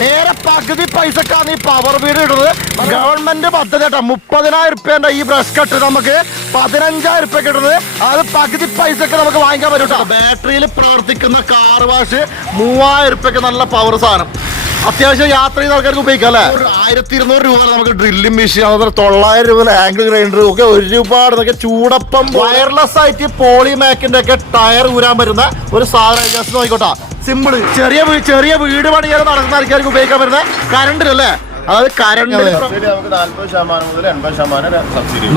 നേരെ പകുതി പൈസക്കാണ് ഈ പവർ വീട് ഇടുന്നത്. ഗവൺമെന്റ് പദ്ധതി കേട്ടോ. 30,000 ഈ ബ്രഷ് കട്ട് നമുക്ക് 15,000 കിട്ടുന്നത്. അത് പകുതി പൈസക്ക് നമുക്ക് വാങ്ങിക്കാൻ പറ്റും കേട്ടോ. ബാറ്ററിയിൽ പ്രവർത്തിക്കുന്ന കാർ വാഷ് 3,000 നല്ല പവർ സാധനം. അത്യാവശ്യം യാത്ര ചെയ്യുന്ന ആൾക്കാർക്ക് ഉപയോഗിക്കാം അല്ലേ. 1,200 രൂപ നമുക്ക് ഡ്രില്ലിംഗ് മെഷീൻ, അതുപോലെ 900 രൂപ ആംഗിൾ ഗ്രൈൻഡർ ഒക്കെ ഒരുപാട് ചൂടപ്പം വയർലെസ് ആയിട്ട് പോളിമാക്കിന്റെ ഒക്കെ ടയർ ഊരാൻ പറ്റുന്ന ഒരു സാധനം. ജസ്റ്റ് നോക്കിക്കോട്ടെ, സിമ്പിള്. ചെറിയ വീട് പണിയാൻ നടക്കുന്ന ആൾക്കാർക്ക് ഉപയോഗിക്കാൻ പറ്റുന്ന കറണ്ടിലല്ലേ. അതായത് കറണ്ട്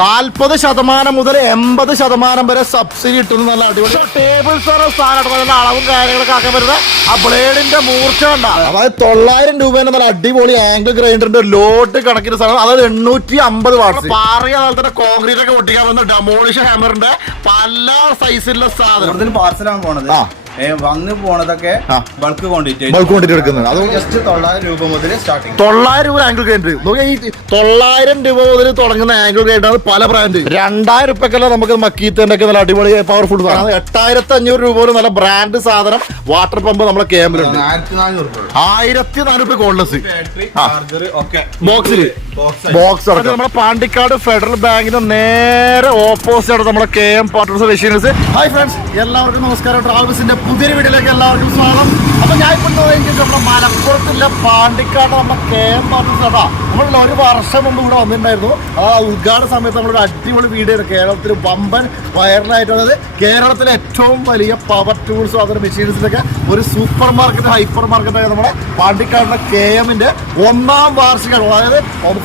40% മുതൽ 80% വരെ സബ്സിഡി കിട്ടുന്ന നല്ല അടിപൊളി ടേബിൾസ് സാധനം. അളവും കാര്യങ്ങളൊക്കെ ആക്കാൻ പറ്റുന്ന ആ ബ്ലേഡിന്റെ മൂർച്ച ഉണ്ടാ. അതായത് 900 രൂപേന്റെ നല്ല അടിപൊളി ആംഗിൾ ഗ്രൈൻഡറിന്റെ ലോഡ് കണക്കിന് സാധനം. അതായത് 850 വാട്ട്സ്. പാറിയ അതുപോലെ തന്നെ കോൺക്രീറ്റ് ഒക്കെ ഒട്ടിക്കാൻ പറ്റുന്ന ഡെമോളിഷ് ഹാമറിന്റെ പല സൈസിലുള്ള സാധനം. പാർസലാണ് പോണത്. വന്ന് പോണതൊക്കെ ബൾക്ക് ക്വാണ്ടിറ്റി എടുക്കുന്നത്. അതുകൊണ്ട് ജസ്റ്റ് 900 രൂപ മുതൽ സ്റ്റാർട്ടിങ്. 900 രൂപ ആംഗിൾ ഗ്രൈൻഡർ. ഈ 900 രൂപ മുതൽ തുടങ്ങുന്ന ആംഗിൾ ഗ്രൈൻഡർ പല ബ്രാൻഡ്. 2,000 രൂപക്കെല്ലാം നമുക്ക് മക്കീത്തിന്റെ ഒക്കെ നല്ല അടിപൊളി പവർഫുൾ സാധനം. 8,500 രൂപ പോലും നല്ല ബ്രാൻഡ് സാധനം. വാട്ടർ പമ്പ് നമ്മളെ ക്യാമ്പിലുണ്ട്. 1,400 രൂപ കോൺലെസ് ബോക്സ് അടക്കം. നമ്മുടെ പാണ്ടിക്കാട് ഫെഡറൽ ബാങ്കിന് നേരെ ഓപ്പോസിറ്റ് നമ്മുടെ KM പാർട്ട്നേഴ്സ് മെഷീനേഴ്സ്. ഹായ് ഫ്രണ്ട്സ്, എല്ലാവർക്കും നമസ്കാരം. ട്രാവൽസിന്റെ പുതിയൊരു വീഡിയോയിലേക്ക് എല്ലാവർക്കും സ്വാഗതം. അപ്പൊ ഞാൻ ഇപ്പോൾ നമ്മുടെ മലപ്പുറത്തുള്ള പാണ്ടിക്കാട് നമ്മുടെ KM പാർട്ട്നേഴ്സ് കേട്ടോ. നമ്മൾ 1 വർഷം മുമ്പ് ഇവിടെ വന്നിട്ടുണ്ടായിരുന്നു. ആ ഉദ്ഘാടന സമയത്ത് നമ്മളൊരു അടിപൊളി വീഡിയോ ആണ്. കേരളത്തിൽ വമ്പൻ വൈറലായിട്ടുള്ളത്. കേരളത്തിലെ ഏറ്റവും വലിയ പവർ ടൂൾസും അതിന്റെ മെഷീൻസിലൊക്കെ ഒരു സൂപ്പർ മാർക്കറ്റ്, ഹൈപ്പർ മാർക്കറ്റായ നമ്മുടെ പാണ്ടിക്കാടിന്റെ KMന്റെ 1ാം വാർഷികമാണ്. അതായത്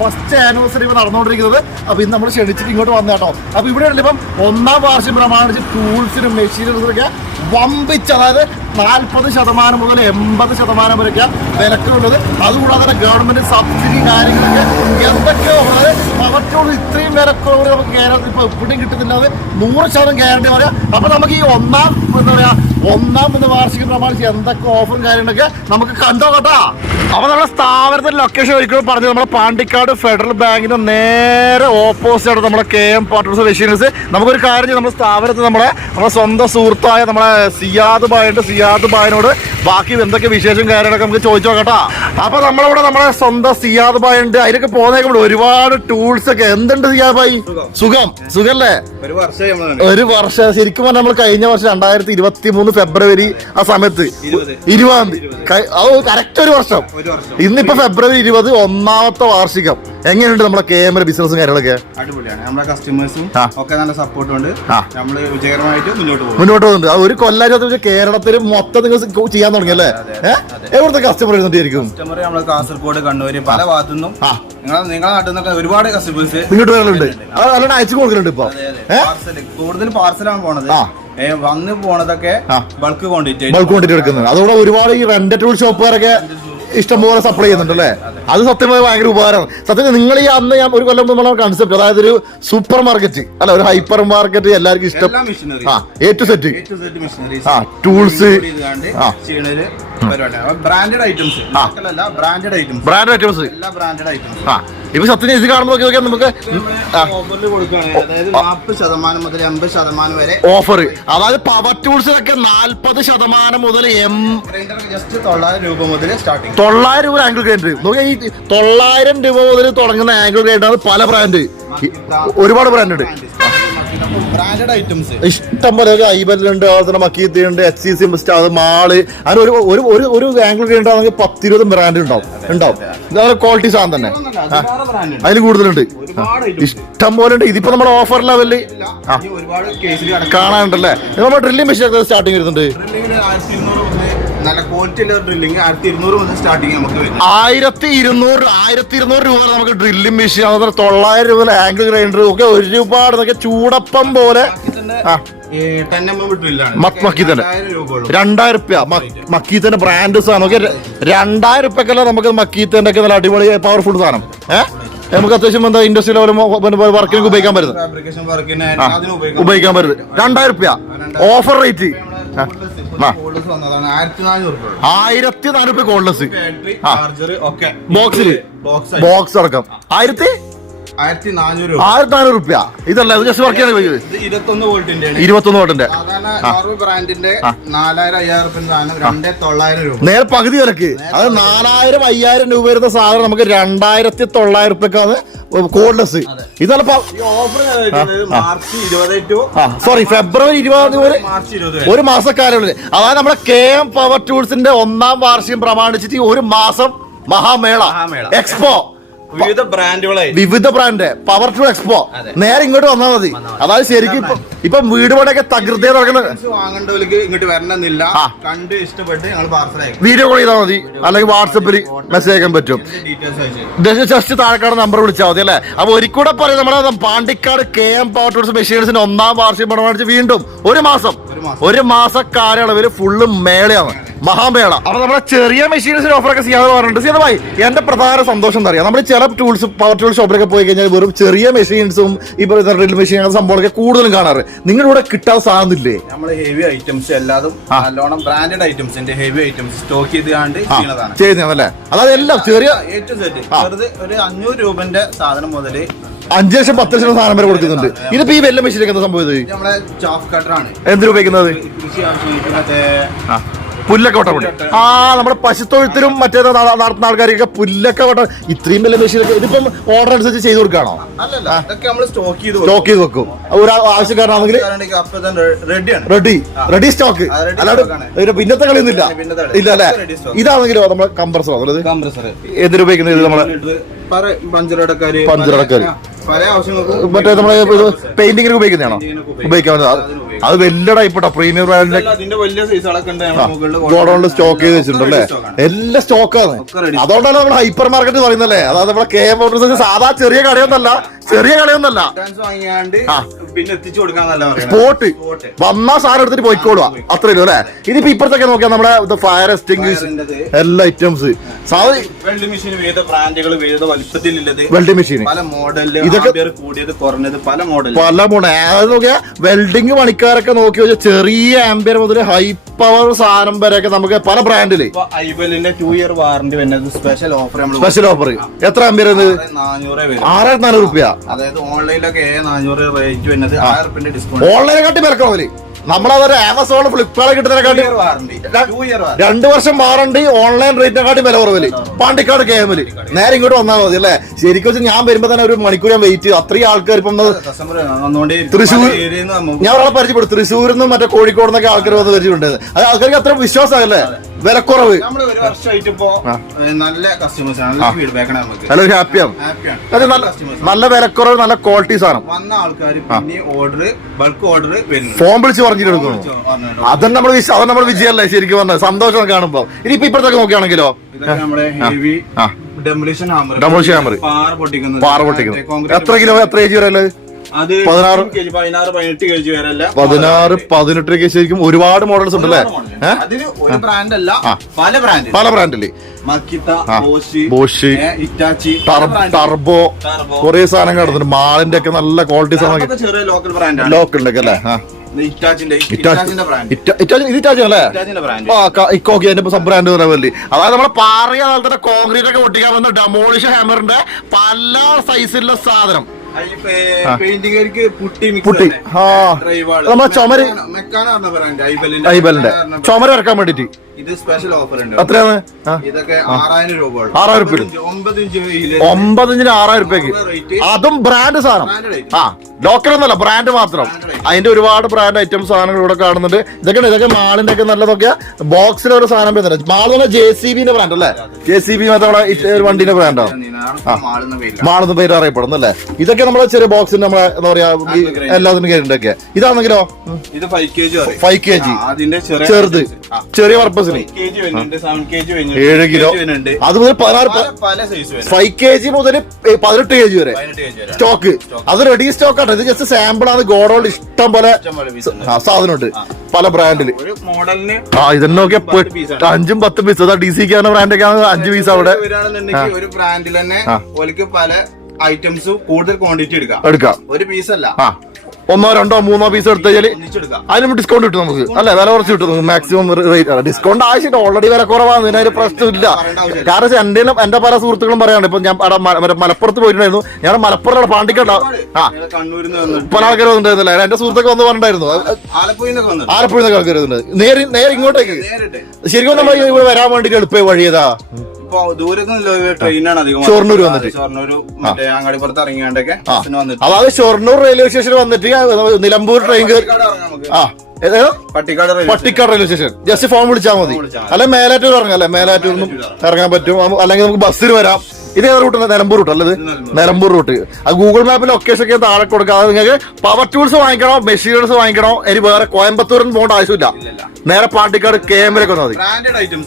ഫസ്റ്റ് ആനിവേഴ്സറി ഇപ്പം നടന്നുകൊണ്ടിരിക്കുന്നത്. അപ്പോൾ ഇന്ന് നമ്മൾ ക്ഷണിച്ചിട്ട് ഇങ്ങോട്ട് വന്നു കേട്ടോ. അപ്പോൾ ഇവിടെ ഇപ്പം 1ാം വാർഷികം പ്രമാണിച്ച് ടൂൾസിനും മെഷീനറിനൊക്കെ വമ്പിച്ച്, അതായത് 40% മുതൽ 80% വരെയൊക്കെ വിലക്കുള്ളത്. അതുകൂടാതെ ഗവൺമെന്റ് സബ്സിഡി കാര്യങ്ങളൊക്കെ എന്തൊക്കെയോ. അതായത് പവർ ടൂൾ ഇത്രയും വിലക്കുറവ് നമുക്ക് കേരളത്തിൽ ഇപ്പോൾ എവിടെയും കിട്ടുന്നില്ല. അത് 100% ഗ്യാരണ്ടി പറയാം. അപ്പോൾ നമുക്ക് ഈ 1ാം വാർഷികം പ്രമാണിച്ച് എന്തൊക്കെ ഓഫറും കാര്യങ്ങളൊക്കെ നമുക്ക് കണ്ടോ കേട്ടോ. അപ്പോൾ നമ്മുടെ സ്ഥാപനത്തിന്റെ ലൊക്കേഷൻ ഒരിക്കലും പറഞ്ഞത് നമ്മുടെ പാണ്ടിക്കാട് ഫെഡറൽ ബാങ്കിന് നേരെ ഓപ്പോസിറ്റ് നമ്മുടെ KM പാർട്ട്നേഴ്സ് മെഷീനേഴ്സ്. നമുക്കൊരു കാര്യം ചെയ്യും, നമ്മുടെ സ്ഥാപനത്തിൽ നമ്മുടെ സ്വന്തം സുഹൃത്തായ നമ്മുടെ സിയാദ് ബായിനോട് ബാക്കി എന്തൊക്കെ വിശേഷം കാര്യങ്ങളൊക്കെ നമുക്ക് ചോദിച്ചു നോക്കട്ടോ. അപ്പൊ നമ്മളിവിടെ നമ്മുടെ സ്വന്തം സിയാദ് ബായ് ഉണ്ട്. അതിലൊക്കെ പോകുന്നേക്കുമ്പോൾ ഒരുപാട് ടൂൾസ് ഒക്കെ. എന്തുണ്ട് സിയാദ് ബായി? സുഖല്ലേ? ഒരു വർഷം ശരിക്കും പറഞ്ഞാൽ നമ്മൾ കഴിഞ്ഞ വർഷം 2023 ഫെബ്രുവരി ആ സമയത്ത് 20-ാം തീയതി കറക്റ്റ് ഒരു വർഷം. ഇന്നിപ്പോ ഫെബ്രുവരി 20 1ാമത്തെ വാർഷികം. എങ്ങനെയുണ്ട് നമ്മുടെ KM ബിസിനസ്സും കാര്യങ്ങളൊക്കെ? അടിപൊളിയാണ്. നമ്മുടെ കസ്റ്റമേഴ്സും ഒക്കെ നല്ല സപ്പോർട്ട് ഉണ്ട്. നമ്മൾ വിജയകരമായിട്ട് മുന്നോട്ട് പോകുന്നുണ്ട്. ഒരു കൊല്ലം കേരളത്തിൽ മൊത്തം നിങ്ങൾ ചെയ്യാൻ തുടങ്ങി അല്ലേ? എവിടുത്തെ കസ്റ്റമർ വരുന്നുണ്ടായിരിക്കും? കസ്റ്റമർ നമ്മൾ കാസർഗോഡ്, കണ്ണൂര്, പല ഭാഗത്തുനിന്നും നിങ്ങളുടെ നാട്ടിൽ നിന്നൊക്കെ ഒരുപാട് കസ്റ്റമേഴ്സ് ഇങ്ങോട്ട് വരുന്നുണ്ട്. അല്ലാണ്ട് അയച്ചു കൊടുക്കുന്നുണ്ട്. ഇപ്പൊ കൂടുതൽ പാർസലാണ് പോണത്. വന്ന് പോണതൊക്കെ ബൾക്ക് ക്വാണ്ടിറ്റി എടുക്കുന്നത്. അതുകൊണ്ട് ഒരുപാട് ഈ റെന്റ് ടൂൾ ഷോപ്പുകാരൊക്കെ ഇഷ്ടംപോലെ സപ്ലൈ ചെയ്യുന്നുണ്ട് അല്ലേ? അത് സത്യമായി ഭയങ്കര ഉപകാരമാണ്. സത്യത്തിൽ നിങ്ങൾ ഈ അന്ന് ഞാൻ ഒരു കൊല്ലം നമ്മളെ കൺസെപ്റ്റ്, അതായത് ഒരു സൂപ്പർ മാർക്കറ്റ് അല്ല, ഒരു ഹൈപ്പർ മാർക്കറ്റ് എല്ലാവർക്കും ഇഷ്ടം. A to Z tools, branded items. ഇപ്പൊ സത്യം ഇത് കാണുമ്പോൾ നമുക്ക് ഓഫർ മുതൽ 80% വരെ ഓഫർ. അതായത് പവർ ടൂൾസിലൊക്കെ 40% മുതൽ ജസ്റ്റ് 900 രൂപ മുതൽ സ്റ്റാർട്ടിങ്. 900 രൂപ ആംഗിൾ ഗ്രൈൻഡർ. നോക്കിയാൽ ഈ 900 രൂപ മുതൽ തുടങ്ങുന്ന ആംഗിൾ ഗ്രൈൻഡർ പല ബ്രാൻഡ്, ഒരുപാട് ബ്രാൻഡ് ഉണ്ട്. ബ്രാൻഡഡ് ഐറ്റംസ് ഇഷ്ടം പോലെ. ഐബലുണ്ട്, അതുപോലെ മക്കീത്തുണ്ട്, HCC, മാള്. അങ്ങനെ ഒരു ആംഗിൾ ഗ്രൈൻഡർ ആണെങ്കിൽ 10-20 ബ്രാൻഡ് ഉണ്ടാവും. ക്വാളിറ്റി സാധനം തന്നെ അതിൽ കൂടുതലുണ്ട്. ഇഷ്ടം പോലെ ഉണ്ട്. ഇതിപ്പോ നമ്മുടെ ഓഫർ ലെവലില് കാണാനുണ്ടല്ലേ. നമ്മുടെ ഡ്രില്ലിംഗ് മെഷീൻ സ്റ്റാർട്ടിങ് വരുന്നുണ്ട്. നല്ല ക്വാളിറ്റി ഡ്രില്ലിംഗ് 1,200 മുതൽ സ്റ്റാർട്ടിങ് നമുക്ക് 1,200 രൂപ നമുക്ക് ഡ്രില്ലിംഗ് മെഷീൻ, അതുപോലെ 900 രൂപ ആംഗിൾ ഗ്രൈൻഡർ ഒക്കെ ഒരുപാട് ചൂടപ്പം പോലെ. മക്കീത്തന്റെ 2,000 രൂപ മക്കീത്തന്റെ ബ്രാൻഡ് സാധനം. 2,000 രൂപക്കെല്ലാം നമുക്ക് മക്കീത്തന്റെ ഒക്കെ നല്ല അടിപൊളി പവർഫുൾ സാധനം. നമുക്ക് അത്യാവശ്യം എന്താ ഇൻഡസ്ട്രിയിൽ വർക്കിനൊക്കെ ഉപയോഗിക്കാൻ പറ്റുന്നത്. 2,000 രൂപ ഓഫർ റേറ്റ്. 1,400 രൂപ കോൺലെസ് ബോക്സ് അടക്കം. 1400 രൂപ. 1400 രൂപ. ഇതല്ല ഇത് ജസ്റ്റ് വർക്ക് ചെയ്യാൻ 21 വോൾട്ടിന്റെ 21 വോട്ടിന്റെ നോർമൽ ബ്രാൻഡിന്റെ 4000-5000 സാധനം 2900 രൂപ. നേരെ പകുതി വിലക്ക്. അത് 4000-5000 രൂപ വരുന്ന സാധനം നമുക്ക് 2900 രൂപക്കാണ് കോഡ്ലെസ്. ഇതല്ല മാർച്ച് 20 ടു സോറി ഫെബ്രുവരി 20 വരെ മാർച്ച് 20 ഒരു മാസക്കാലം. അതായത് നമ്മുടെ KM പവർ ടൂൾസിന്റെ 1ാം വാർഷികം പ്രമാണിച്ചിട്ട് ഒരു മാസം മഹാമേള എക്സ്പോ, വിവിധ ബ്രാൻഡ് പവർ ടൂൾ എക്സ്പോ. നേരെ ഇങ്ങോട്ട് വന്നാൽ മതി. അതായത് ശരിക്കും ഇപ്പൊ വീട് പണിയൊക്കെ തകൃതിയെ നടക്കുന്നത്. വാങ്ങേണ്ടവർക്ക് ഇങ്ങോട്ട് വരണമെന്നില്ല, കണ്ട് ഇഷ്ടപ്പെട്ട് ഞങ്ങൾ പാർസൽ അയക്കും. വീഡിയോ കോൾ ചെയ്താൽ മതി, അല്ലെങ്കിൽ വാട്സപ്പിൽ മെസ്സേജ് അയക്കാൻ പറ്റും. ജസ്റ്റ് താഴെക്കാട് നമ്പർ വിളിച്ചാൽ മതി അല്ലേ. അപ്പൊ ഒരിക്കൂടെ പറയും, നമ്മുടെ പാണ്ടിക്കാട് KM പവർ ടൂൾസ് മെഷീൻസിന്റെ 1ാം വാർഷികം പ്രമാണിച്ച് വീണ്ടും ഒരു മാസ കാലയളവിൽ ഫുള്ള് മേളയാണ്, മഹാമേള. അപ്പൊ നമ്മുടെ ചെറിയ മെഷീൻസിന് ഓഫറൊക്കെ ചെയ്യാതെ പറഞ്ഞിട്ടുണ്ട്. സീതമായി എന്റെ പ്രധാന സന്തോഷം എന്താ അറിയാം, നമ്മൾ ചില ടൂൾസ് പവർ ടൂൾ ഷോപ്പിലൊക്കെ പോയി കഴിഞ്ഞാൽ വെറും ചെറിയ മെഷീൻസും ഇപ്പൊ ഡ്രിൽ മെഷീൻ അങ്ങനത്തെ സംഭവങ്ങളൊക്കെ കൂടുതലും കാണാറ്. നിങ്ങളുടെ ഇവിടെ കിട്ടാൻ സാധനമില്ലേ? നമ്മൾ ഹെവി ഐറ്റംസ് എല്ലാതും നല്ലോണം ബ്രാൻഡഡ് ഐറ്റംസിന്റെ ഹെവി ഐറ്റംസ് സ്റ്റോക്ക് ചെയ്തുകൊണ്ട് ചെയ്യുന്നതല്ലേ. അതായത് എല്ലാം ചെറിയ ചെറുത് ഒരു 500 രൂപന്റെ സാധനം മുതൽ 5 ലക്ഷം 10 ലക്ഷം സാധനം വരെ കൊടുക്കുന്നുണ്ട്. ഇതിപ്പോ ഈ വെല്ല മെഷീനൊക്കെ എന്താ സംഭവിച്ചത്? നമ്മളെ ചോപ്പ് കട്ടറാണ്. എന്തിനു ഉപയോഗിക്കുന്നത്? കൃഷി ആവശ്യം പുല്ലൊക്കെ വെട്ടാൻ. നമ്മുടെ പശുത്തൊഴുത്തിനും മറ്റേ നടത്തുന്ന ആൾക്കാരൊക്കെ പുല്ലൊക്കെ വെട്ടാൻ ഇത്രയും വലിയ മെഷീനൊക്കെ ഇതിപ്പം ഓർഡർ അനുസരിച്ച് ചെയ്ത് കൊടുക്കാണോ? സ്റ്റോക്ക് ചെയ്ത് വെക്കും. ഒരു ആവശ്യക്കാരനാണെങ്കിൽ റെഡി സ്റ്റോക്ക്. അല്ലാണ്ട് പിന്നത്തെ കളിയൊന്നുമില്ല ഇല്ല അല്ലെ. ഇതാണെങ്കിലോ നമ്മളെ കംപ്രസർ എന്തിനുപയോഗിക്കുന്നത്? ഇത് നമ്മളെ പഞ്ചറടക്കാര് പല ആവശ്യങ്ങൾക്കും മറ്റേ നമ്മളെ പെയിന്റിങ്ങിന് ഉപയോഗിക്കുന്നതാണോ? ഉപയോഗിക്കാൻ അത് വലിയ ടൈപ്പ് പ്രീമിയം ബ്രാൻഡിന്റെ ഗോഡൌണിൽ സ്റ്റോക്ക് ചെയ്ത് വെച്ചിട്ടുണ്ടല്ലേ. എല്ലാം സ്റ്റോക്കാണ്. അതുകൊണ്ടാണ് നമ്മൾ ഹൈപ്പർ മാർക്കറ്റ് പറയുന്നല്ലേ. അതായത് നമ്മളെ KM മോട്ടോഴ്സ് സാധാ ചെറിയ കടയൊന്നല്ല പിന്നെ എത്തിച്ചു കൊടുക്കാന്നല്ല സ്പോട്ട് വന്നാ സാധനം എടുത്തിട്ട് പോയിക്കോളുക, അത്രേ ഉള്ളൂ അല്ലെ. ഇതിപ്പോ ഇപ്പഴത്തൊക്കെ നോക്കിയാൽ നമ്മുടെ ഫയർ എക്സ്റ്റിംഗ്വിഷ് എല്ലാ ഐറ്റംസ് വെൽഡിംഗ് മെഷീൻ വിവിധ ബ്രാൻഡുകൾ വിവിധ വലിപ്പത്തിലുള്ളത് വെൽഡിംഗ് മെഷീൻ പല മോഡലില് കൂടിയത് കുറഞ്ഞത് പല മോഡൽ അതായത് നോക്കിയാൽ വെൽഡിംഗ് പണിക്കാരൊക്കെ നോക്കി വെച്ചാൽ ചെറിയ ആംബിയർ മുതൽ ഹൈ പവർ സാധനം വരെയൊക്കെ നമുക്ക് പല ബ്രാൻഡില്. ഐബലിന്റെ 2 ഇയർ വാറന്റി വരുന്നത് സ്പെഷ്യൽ ഓഫർ. എത്ര ആംബിയർ? 400 രൂപ. അതായത് ഓൺലൈനിലൊക്കെ 400 റേറ്റ് വരുന്നത് 1000 രൂപ ഡിസ്കൗണ്ട്. ഓൺലൈനെക്കാട്ടി വിലക്കാവില്ലേ? നമ്മളതൊരു ആമസോൺ ഫ്ലിപ്കാർട്ട് കിട്ടുന്നതിനെക്കാട്ടി 2 വർഷം വാറണ്ടി. ഓൺലൈൻ റേറ്റിനെക്കാട്ടി വില കുറവില് പാണ്ടിക്കാട് KM. നേരെ ഇങ്ങോട്ട് വന്നാൽ മതി അല്ലേ. ശരിക്കും വെച്ചാൽ ഞാൻ വരുമ്പോ തന്നെ ഒരു മണിക്കൂർ ഞാൻ വെയിറ്റ് ചെയ്യും. അത്രയും ആൾക്കാർ ഇപ്പം തൃശ്ശൂർ, ഞാൻ ഒരാളെ പരിചയപ്പെടും. തൃശ്ശൂരിൽ നിന്നും മറ്റേ കോഴിക്കോട് നിന്നൊക്കെ ആൾക്കാർ വന്ന് പരിചയമുണ്ടായത്. അത് ആൾക്കാർക്ക് അത്ര വിശ്വാസമല്ലേ, വിലക്കുറവ്. നല്ലൊരു ഹാപ്പിയാണ്. നല്ല വിലക്കുറവ്, നല്ല ക്വാളിറ്റി സാധനം. ഫോൺ വിളിച്ച് പറഞ്ഞിട്ടെടുക്കുന്നു. അതന്നെ നമ്മൾ വിജയല്ലേ ശരിക്കും പറഞ്ഞത്. സന്തോഷം കാണുമ്പോ. ഇനിയിപ്പോ ഇപ്പഴത്തൊക്കെ നോക്കുകയാണെങ്കിലോ ഡെമോളിഷൻ ഹാമർ, പാറ പൊട്ടിക്കുന്നത് എത്ര കിലോ എത്ര KG വരെ? 16-18 kg വരെയല്ല, 16-18 kg. ശരിക്കും ഒരുപാട് മോഡൽസ് ഉണ്ടല്ലേ. അതിന് ഒരു ബ്രാൻഡ് അല്ല, പല ബ്രാൻഡില് ബോഷ്, ടർബോ കുറെ സാധനം കിടന്നിട്ട്. മാളിന്റെ ഒക്കെ നല്ല ക്വാളിറ്റി സാധനം ചെറിയ ലോക്കൽ ബ്രാൻഡ് ലോക്കലിന്റെ അല്ലേ. സബ് ബ്രാൻഡ് ലെവലിൽ. അതായത് നമ്മളെ പാറയ അതുപോലെ കോൺക്രീറ്റ് ഒക്കെ ഒട്ടിക്കാൻ വന്ന ഡെമോളിഷൻ ഹാമറിന്റെ പല സൈസിലുള്ള സാധനം. പുട്ടി നമ്മളെ ചുമര് ഐബലിന്റെ ചുമര് ഇറക്കാൻ വേണ്ടിട്ട് ഇത് സ്പെഷ്യൽ ഓഫർ ഉണ്ട്. എത്രയാണ്? ഇതൊക്കെ 6000 രൂപ. 6000 രൂപ. 9 ഇഞ്ചിന് 6000 രൂപയ്ക്ക്. അതും ബ്രാൻഡ് സാധനം. ലോക്കൽ ഒന്നല്ല, ബ്രാൻഡ് മാത്രം. അതിന്റെ ഒരുപാട് ബ്രാൻഡ് ഐറ്റം സാധനങ്ങൾ ഇവിടെ കാണുന്നുണ്ട്. ഇതൊക്കെ മാളിന്റെ ഒക്കെ നല്ലതൊക്കെ ബോക്സിൽ ഒരു സാധനം വരുന്നുണ്ട്. മാൾ തന്നെ JCB ബ്രാൻഡ് അല്ലേ. JCB മറ്റേ വണ്ടിന്റെ ബ്രാൻഡാണ്. മാളെന്ന് പേര് അറിയപ്പെടുന്നു അല്ലേ. ഇതൊക്കെ നമ്മളെ ചെറിയ ബോക്സിന് നമ്മളെ എന്താ പറയാ എല്ലാത്തിനും കയറിണ്ടൊക്കെ. ഇതാണെങ്കിലോ ഇത് 5 kg. ചെറുത് ചെറിയ പർപ്പസിന് 7 കിലോ. അത് മുതൽ 5 kg മുതൽ 18 kg വരെ സ്റ്റോക്ക്. അത് റെഡി സ്റ്റോക്ക് ആണ്. ഇത് ജസ്റ്റ് സാമ്പിൾ ആണ്. ഗോഡൌണിൽ ഇഷ്ടം പോലെ സാധനമുണ്ട് പല ബ്രാൻഡില്. ഇതെന്നെ നോക്കിയാ 5-10 പീസ്. അതാ DC ബ്രാൻഡ് ഒക്കെ 5 പീസ് അവിടെ. ഒരു ബ്രാൻഡിൽ തന്നെ പല ഐറ്റംസ് കൂടുതൽ ക്വാണ്ടിറ്റി എടുക്കാം. ഒരു പീസ് അല്ല, 1 2 3 പീസ് എടുത്തു കഴിഞ്ഞാൽ അതിനും ഡിസ്കൗണ്ട് കിട്ടും നമുക്ക് അല്ലെ, വില കുറച്ച് കിട്ടും. മാക്സിമം റേറ്റ് ഡിസ്കൗണ്ട് ആവശ്യമില്ല, ഓൾറെഡി വില കുറവാണ്, ഇതിനൊരു പ്രശ്നമില്ല. കാരണം എന്റെ പല സുഹൃത്തുക്കളും പറയാണ്ട്. ഇപ്പൊ ഞാൻ മലപ്പുറത്ത് പോയിട്ടുണ്ടായിരുന്നു, ഞാൻ മലപ്പുറം പാണ്ടിക്കാട് പല ആൾക്കാർ വന്നിട്ടുണ്ടായിരുന്നില്ല, എന്റെ സുഹൃത്തൊക്കെ വന്ന് പറഞ്ഞിട്ടുണ്ടായിരുന്നു. ആലപ്പുഴ ആൾക്കാർ വരുന്നുണ്ട് നേരെ ഇങ്ങോട്ടേക്ക്. ശരിക്കും നമ്മൾ ഇവിടെ വരാൻ വേണ്ടിട്ട് എളുപ്പ വഴിയതാ ട്രെയിനാണ് അധികം ഷൊർണൂർ വന്നിട്ട്, അങ്ങാടിപ്പുറത്ത് ഇറങ്ങിയാണ്ടൊക്കെ അതായത് ഷൊർണൂർ റെയിൽവേ സ്റ്റേഷൻ വന്നിട്ട് Nilambur train Pattikkad railway station just phone വിളിച്ചാൽ മതി. അല്ലെ മേലാറ്റൂർ ഇറങ്ങാം, അല്ലെ മേലാറ്റൂരിനും ഇറങ്ങാൻ പറ്റും. അല്ലെങ്കിൽ നമുക്ക് ബസ്സിന് വരാം. ഇത് ഏത് റൂട്ടാണ്? നിലമ്പൂർ റൂട്ട് അല്ലത്, നിലമ്പൂർ റൂട്ട്. അത് ഗൂഗിൾ മാപ്പിൽ ലൊക്കേഷൻ ഒക്കെ താഴെ കൊടുക്കാം. അത് നിങ്ങൾക്ക് പവർ ടൂൾസ് വാങ്ങിക്കണോ, മെഷീൻസ് വാങ്ങിക്കണോ, ഇനി വേറെ കോയമ്പത്തൂരിന് പോകേണ്ട ആവശ്യമില്ല. നേരെ പാണ്ടിക്കാട് KM ഒക്കെ മതി. ബ്രാൻഡ് ഐറ്റം,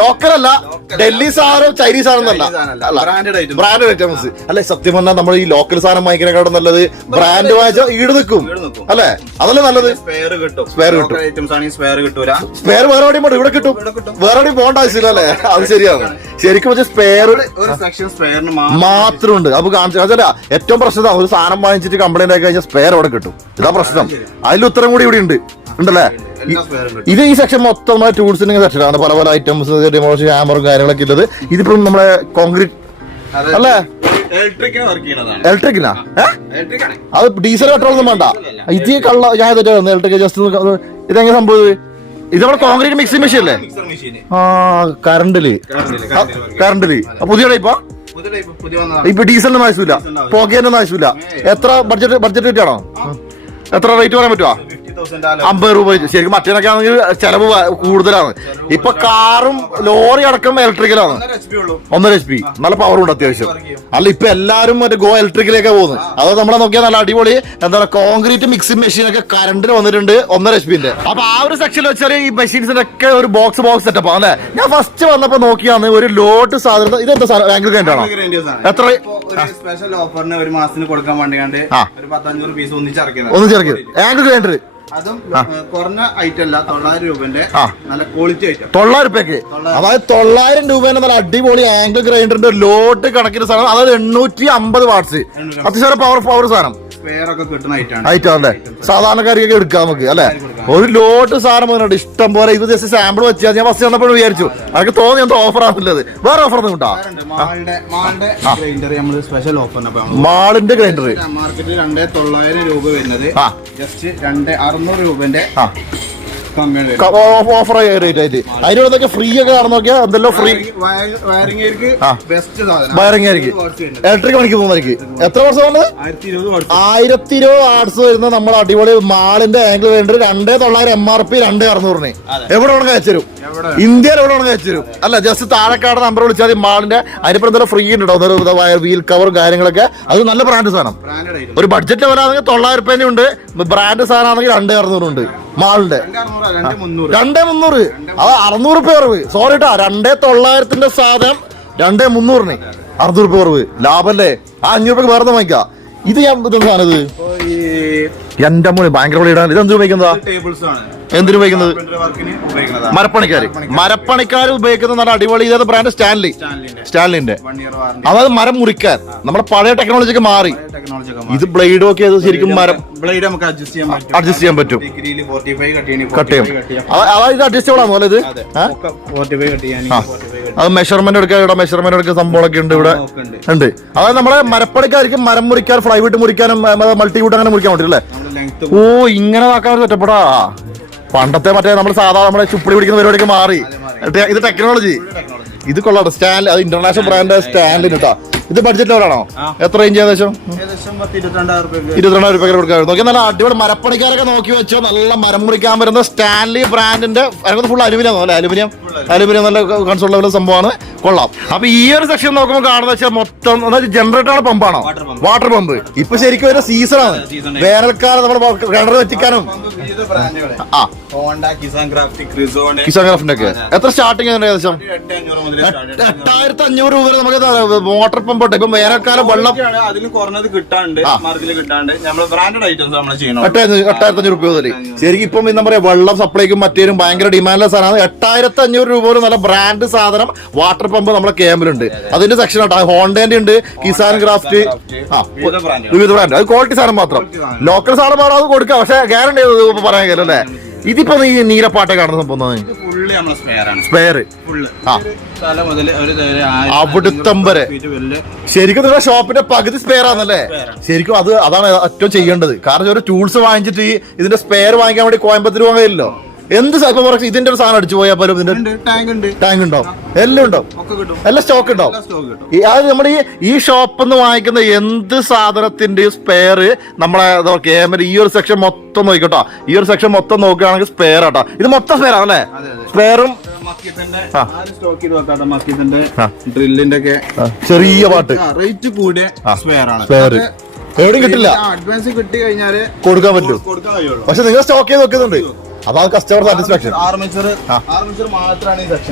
ലോക്കൽ അല്ല, ഡൽഹി സാധനം ചൈനീസ് സാധനം ബ്രാൻഡഡ് ഐറ്റംസ്. അല്ലെ സത്യം പറഞ്ഞാൽ നമ്മൾ ഈ ലോക്കൽ സാധനം വാങ്ങിക്കുന്നതിനെക്കാളും നല്ലത് ബ്രാൻഡ് വാങ്ങിച്ചാൽ ഈട് നിൽക്കും അല്ലെ, അതല്ലേ നല്ലത്. സ്പെയർ കിട്ടും, സ്പെയർ വേറെ എവിടെയും ഇവിടെ കിട്ടും, വേറെ എവിടെയും പോകേണ്ട ആവശ്യമില്ല അല്ലെ. അത് ശരിയാണ്. ശരിക്കും വെച്ചാൽ സ്പെയർ മാത്രമുണ്ട്. അപ്പൊ കാണിച്ചാൽ ഏറ്റവും പ്രശ്നം ഒരു സാധനം വാങ്ങിച്ചിട്ട് കംപ്ലൈന്റ് ആയി കഴിഞ്ഞാൽ സ്പെയർ അവിടെ കിട്ടും. ഇതാ പ്രശ്നം. അതിൽ ഉത്തരം കൂടി ഇവിടെ ഉണ്ട് ഉണ്ടല്ലേ. ഇത് ഈ സെക്ഷൻ മൊത്തം ടൂൾസിന്റെ സെക്ഷനാണ്. പല പല ഐറ്റംസ് ഡിമോളിഷ് ഹാമറും കാര്യങ്ങളൊക്കെ ഉള്ളത്. ഇതിപ്പോ നമ്മളെ കോൺക്രീറ്റ് അല്ലേ, ഇലക്ട്രിക്കിനാ? അത് ഡീസൽ പെട്രോൾ ഒന്നും വേണ്ട. ഇത് കള്ള ഞാൻ ഇലക്ട്രിക് ജസ്റ്റ് ഇതെങ്ങനെ സംഭവം? ഇത് നമ്മുടെ കോൺക്രീറ്റ് മിക്സിംഗ് മെഷീൻ അല്ലേ? ആ കറണ്ടില് പുതിയ ടൈപ്പാ. ഇപ്പൊ ഡീസലിനൊന്നും ആവശ്യമില്ല, പുകയൊന്നും ആവശ്യമില്ല. എത്ര ബഡ്ജറ്റ് റേറ്റ് ആണോ? എത്ര റേറ്റ് പറയാൻ പറ്റുമോ? 50 രൂപ. ശരിക്കും മറ്റേനൊക്കെ ആണെങ്കിൽ ചെലവ് കൂടുതലാണ്. ഇപ്പൊ കാറും ലോറി അടക്കം ഇലക്ട്രിക്കലാണ്. 1.5 HP നല്ല പവർ ഉണ്ട് അത്യാവശ്യം. അല്ല ഇപ്പൊ എല്ലാരും മറ്റേ ഗോ ഇലക്ട്രിക്കലേക്ക് പോകുന്നത്. അത് നമ്മളെ നോക്കിയാൽ നല്ല അടിപൊളി എന്താണ് കോൺക്രീറ്റ് മിക്സിംഗ് മെഷീൻ ഒക്കെ കറണ്ടിന് വന്നിട്ടുണ്ട് 1.5 HP. അപ്പൊ ആ ഒരു സെക്ഷനിൽ വെച്ചാൽ ഈ മെഷീൻസിനൊക്കെ ഒരു ബോക്സ് സെറ്റപ്പ് ആണ്. ഞാൻ ഫസ്റ്റ് വന്നപ്പോ നോക്കിയാണ് ഒരു ലോട്ട് സാധനം. ഇതെന്താ ആംഗിൾ ഗ്രൈൻഡർ ആണോ? എത്ര സ്പെഷ്യൽ ഓഫറിന് ഒരു മാസത്തിന് കൊടുക്കാൻ വേണ്ടിയാണ്ട് ഒരു 500 പീസ് ഒന്നിച്ചിറക്കി ആംഗിൾ ഗ്രൈൻഡർ. അതും കുറഞ്ഞ ഐറ്റം അല്ല, 900 രൂപന്റെ നല്ല ക്വാളിറ്റി ഐറ്റം. 900 രൂപയ്ക്ക്, അതായത് 900 രൂപേന്റെ നല്ല അടിപൊളി ആംഗിൾ ഗ്രൈൻഡറിന്റെ ലോട്ട് കണക്കിന് സാധനം. അതായത് 850 വാട്ട്സ് അത്യാവശ്യം പവർ സാധനം ഐറ്റം അല്ലേ. സാധാരണക്കാരിക്കൊക്കെ എടുക്കാം നമുക്ക് അല്ലെ. ഒരു ലോട്ട് സാധനം വന്നിട്ടുണ്ട് ഇഷ്ടം പോലെ. ഇത് ജസ്റ്റ് സാമ്പിൾ വെച്ചാൽ ഞാൻ ഫസ്റ്റ് വന്നപ്പോൾ വിചാരിച്ചു അതൊക്കെ തോന്നി എന്താ ഓഫർ ആണുള്ളത്. വേറെ ഓഫർ ഒന്നും കിട്ടാ? മാളിന്റെ ഗ്രൈൻഡർ മാർക്കറ്റിൽ 2900 രൂപ വരുന്നത് ജസ്റ്റ് 2600 രൂപന്റെ ഓഫർ റേറ്റ് ആയിട്ട്. അതിനോടൊക്കെ ഫ്രീ ഒക്കെ കാണുന്ന നോക്കിയാൽ എന്തെല്ലോ ഫ്രീ വയറിംഗ് ആയിരിക്കും. ഇലക്ട്രിക് പണിക്ക് പോകുന്നതായിരിക്കും. എത്ര വർഷം വന്നത്? 1020 വാട്ട്സ് വരുന്ന നമ്മുടെ അടിപൊളി മാളിന്റെ ആംഗിൾ ഗ്രൈൻഡർ 2900 MRP 2600. എവിടെ വേണമെങ്കിൽ അയച്ചു തരും, ഇന്ത്യയിൽ എവിടെ വേണമെങ്കിൽ അയച്ചു തരും അല്ല. ജസ്റ്റ് താഴെക്കാട് നമ്പർ വിളിച്ചാൽ മാളിന്റെ അതിനിപ്പോ എന്തെങ്കിലും ഫ്രീ ഉണ്ടോ വീൽ കവർ കാര്യങ്ങളൊക്കെ. അത് നല്ല ബ്രാൻഡ് സാധനം. ഒരു ബഡ്ജറ്റ് വരാണെങ്കിൽ 900 രൂപേന്റെ ഉണ്ട്. ബ്രാൻഡ് സാധനം ആണെങ്കിൽ 2600 ഉണ്ട് മാളിന്റെ. 2300 അത് 600 രൂപ കുറവ്. സോറി ട്ടാ, 2900 സാധനം 2300 600 രൂപ കുറവ്. ലാഭല്ലേ? ആ 500 രൂപ വേറെ വാങ്ങിക്കാം. ഇത് ഞാൻ ഇതെന്താ സാധനം? ഇത് എന്റെ മോനെ ഭയങ്കര ഇടാൻ. ഇത് എന്ത് ഉപയോഗിക്കുന്നതാ? എന്തിനു ഉപയോഗിക്കുന്നത്? മരപ്പണിക്കാർ ഉപയോഗിക്കുന്ന നല്ല അടിപൊളി. ഇതേത് ബ്രാൻഡ്? സ്റ്റാൻലിന്റെ. അതായത് മരം മുറിക്കാൻ നമ്മുടെ പഴയ ടെക്നോളജിക്ക് മാറി. ഇത് ബ്ലേഡ് ഒക്കെ ശരിക്കും മരം അഡ്ജസ്റ്റ് ചെയ്യാൻ പറ്റും. കട്ട് ചെയ്യും. അതായത് ഇത് അഡ്ജസ്റ്റബിൾ ആണോ അല്ലേ? ഇത് അത് മെഷർമെന്റ് എടുക്കാൻ ഇവിടെ മെഷർമെന്റ് എടുക്കുന്ന സംഭവങ്ങളൊക്കെ ഉണ്ട് ഇവിടെ ഉണ്ട്. അതായത് നമ്മളെ മരപ്പണിക്കാർക്ക് മരം മുറിക്കാൻ ഫ്ലൈവുഡ് മുറിക്കാനും മൾട്ടിവുഡ് അങ്ങനെ മുറിക്കാൻ പറ്റില്ലേ? ഓ ഇങ്ങനെ ആക്കാൻ പറ്റപ്പെടാ. പണ്ടത്തെ മറ്റേ നമ്മൾ സാധാരണ നമ്മളെ ചുപ്പടി പിടിക്കുന്ന പരിപാടിയൊക്കെ മാറി. ഇത് ടെക്നോളജി. ഇത് കൊള്ളാം. സ്റ്റാൻഡ് അത് ഇന്റർനാഷണൽ ബ്രാൻഡ് സ്റ്റാൻഡിന് കേട്ടോ. ഇത് ബഡ്ജറ്റ് ലെവലാണോ? എത്ര റേഞ്ച്? ഏകദേശം 22,000 രൂപ കൊടുക്കാൻ നോക്കി. നല്ല അടിപൊളി മരപ്പണിക്കാരൊക്കെ നോക്കി വെച്ചോ. നല്ല മരം മുറിക്കാൻ വരുന്ന സ്റ്റാൻലി ബ്രാൻഡിന്റെ ഫുൾ അലുമിനിയം അല്ലെ. അലുമിനിയം നല്ല കൺസോൾ ലെവൽ സംഭവമാണ്. കൊള്ളാം. അപ്പൊ ഈ ഒരു സെക്ഷൻ നോക്കുമ്പോൾ കാണുന്ന വെച്ചാൽ മൊത്തം ജനറേറ്റർ ആണ്, പമ്പാണോ? Water pump. ഇപ്പൊ ശരിക്കും ഒരു സീസണാണ്. വേനൽക്കാലം നമ്മൾ കിണർ വെച്ചിക്കാനും. കിസാൻ ക്രാഫ്റ്റിന്റെ ഒക്കെ എത്ര സ്റ്റാർട്ടിംഗ് ആണ്? ഏകദേശം 8,500 രൂപ നമുക്ക് വാട്ടർ പമ്പ്. ഇപ്പൊ വേനൽക്കാലം വെള്ളം അതിൽ കുറഞ്ഞത് കിട്ടാണ്ട് മാർക്കറ്റിൽ കിട്ടാണ്ട് നമ്മൾ ബ്രാൻഡഡ് ഐറ്റംസ് നമ്മൾ ചെയ്യണം. 8,500 രൂപ മുതൽ ശരിക്കും ഇപ്പം എന്താ പറയാ വെള്ളം സപ്ലൈക്കും മറ്റേരും ഭയങ്കര ഡിമാൻഡുള്ള സാധനമാണ്. 8,500 രൂപ പോലും നല്ല ബ്രാൻഡ് സാധനം വാട്ടർ പമ്പ് നമ്മളെ ക്യാമ്പിലുണ്ട്. അതിന്റെ സെക്ഷൻ ആട്ടോ. ഹോണ്ടേന്റെ ഉണ്ട്, കിസാൻ ക്രാഫ്റ്റ്, വിവിധ ബ്രാൻഡ്. അത് ക്വാളിറ്റി സാധനം മാത്രം. ലോക്കൽ സാധനം മാത്രം അത് കൊടുക്കാം, പക്ഷെ ഗ്യാരണ്ടി പറയാൻ കഴിയില്ല അല്ലേ. ഇതിപ്പോ ഈ നീലപ്പാട്ട കാണുന്ന സംഭവം സ്പെയർ അവിടുത്തം വരെ ശരിക്കും നിങ്ങളുടെ ഷോപ്പിന്റെ പകുതി സ്പെയർ ആണല്ലേ. ശരിക്കും അതാണ് ഏറ്റവും ചെയ്യേണ്ടത്. കാരണം ഒരു ടൂൾസ് വാങ്ങിച്ചിട്ട് ഇതിന്റെ സ്പെയർ വാങ്ങിക്കാൻ വേണ്ടി കോയമ്പത്തൂർ പോകാൻ കഴിയില്ലല്ലോ. എന്ത് ഇതിന്റെ ഒരു സാധനം അടിച്ചു പോയാൽ പോലും ഇതിന്റെ ടാങ്ക് ഉണ്ടാവും, എല്ലാം ഉണ്ടാവും, എല്ലാം സ്റ്റോക്ക് ഉണ്ടാവും. അത് നമ്മുടെ ഈ ഷോപ്പിൽ നിന്ന് വാങ്ങിക്കുന്ന എന്ത് സാധനത്തിന്റെയും സ്പെയർ നമ്മളെ ക്യാമറ ഈ ഒരു സെക്ഷൻ മൊത്തം നോക്കിക്കോട്ടോ. ഈ ഒരു സെക്ഷൻ മൊത്തം നോക്കുകയാണെങ്കിൽ സ്പെയർ ആട്ടോ. ഇത് മൊത്തം സ്പെയർ ആണല്ലേ. സ്പെയറും ഡ്രില്ലിന്റെ ഒക്കെ ചെറിയ പാട്ട് റേറ്റ് കൂടിയ സ്പെയർ ആണ്. സ്പെയർ എവിടെയും കിട്ടില്ല, അഡ്വാൻസ് കിട്ടി കഴിഞ്ഞാല് കൊടുക്കാൻ പറ്റും. പക്ഷെ നിങ്ങൾ സ്റ്റോക്ക് ചെയ്ത് വെക്കുന്നുണ്ട്, അതാണ് കസ്റ്റമർ സാറ്റിസ്ഫാക്ഷൻ.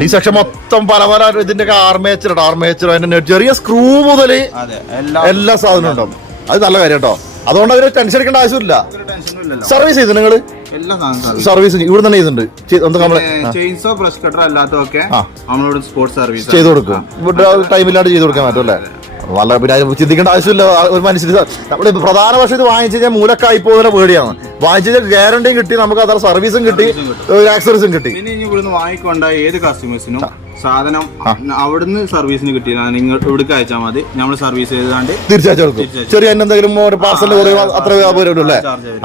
ഈ സെക്ഷൻ മൊത്തം പല പല ഇതിന്റെ ആർമേച്ചർ അതിന്റെ ചെറിയ സ്ക്രൂ മുതൽ എല്ലാ സാധനവും ഉണ്ടാവും. അത് നല്ല കാര്യം കേട്ടോ. അതുകൊണ്ട് അതിന് ടെൻഷൻ എടുക്കേണ്ട ആവശ്യമില്ല. സർവീസ് ചെയ്ത് നിങ്ങൾ സർവീസ് ഇവിടെ തന്നെ ചെയ്തിട്ടുണ്ട്. ചെയ്ത് കൊടുക്കും. ഇവിടെ ടൈമില്ലാണ്ട് ചെയ്ത് കൊടുക്കാൻ പറ്റും അല്ലേ. നല്ല പിന്നെ ചിന്തിക്കേണ്ട ആവശ്യമില്ല. ഒരു മനുഷ്യന് നമ്മുടെ പ്രധാന പക്ഷം ഇത് വാങ്ങിച്ചു കഴിഞ്ഞാൽ മൂലക്കായി പോകുന്ന പേടിയാണ്. വാങ്ങിച്ചു ഗ്യാരണ്ടിയും കിട്ടി, നമുക്ക് അത്ര സർവീസും കിട്ടി, ആക്സറീസും കിട്ടി. പിന്നെ ഇവിടുന്ന് വാങ്ങിക്കൊണ്ട ഏത് കസ്റ്റമേഴ്സിനും സാധനം അവിടുന്ന് സർവീസിന് കിട്ടിയില്ല, നിങ്ങൾ ഇവിടേക്ക് അയച്ചാൽ മതി, നമ്മൾ സർവീസ് ചെയ്താണ്ട് തിരിച്ചയച്ചു കൊടുക്കും. ചെറിയ എന്തെങ്കിലും ഒരു പാർസലിന് അത്ര അല്ലേ.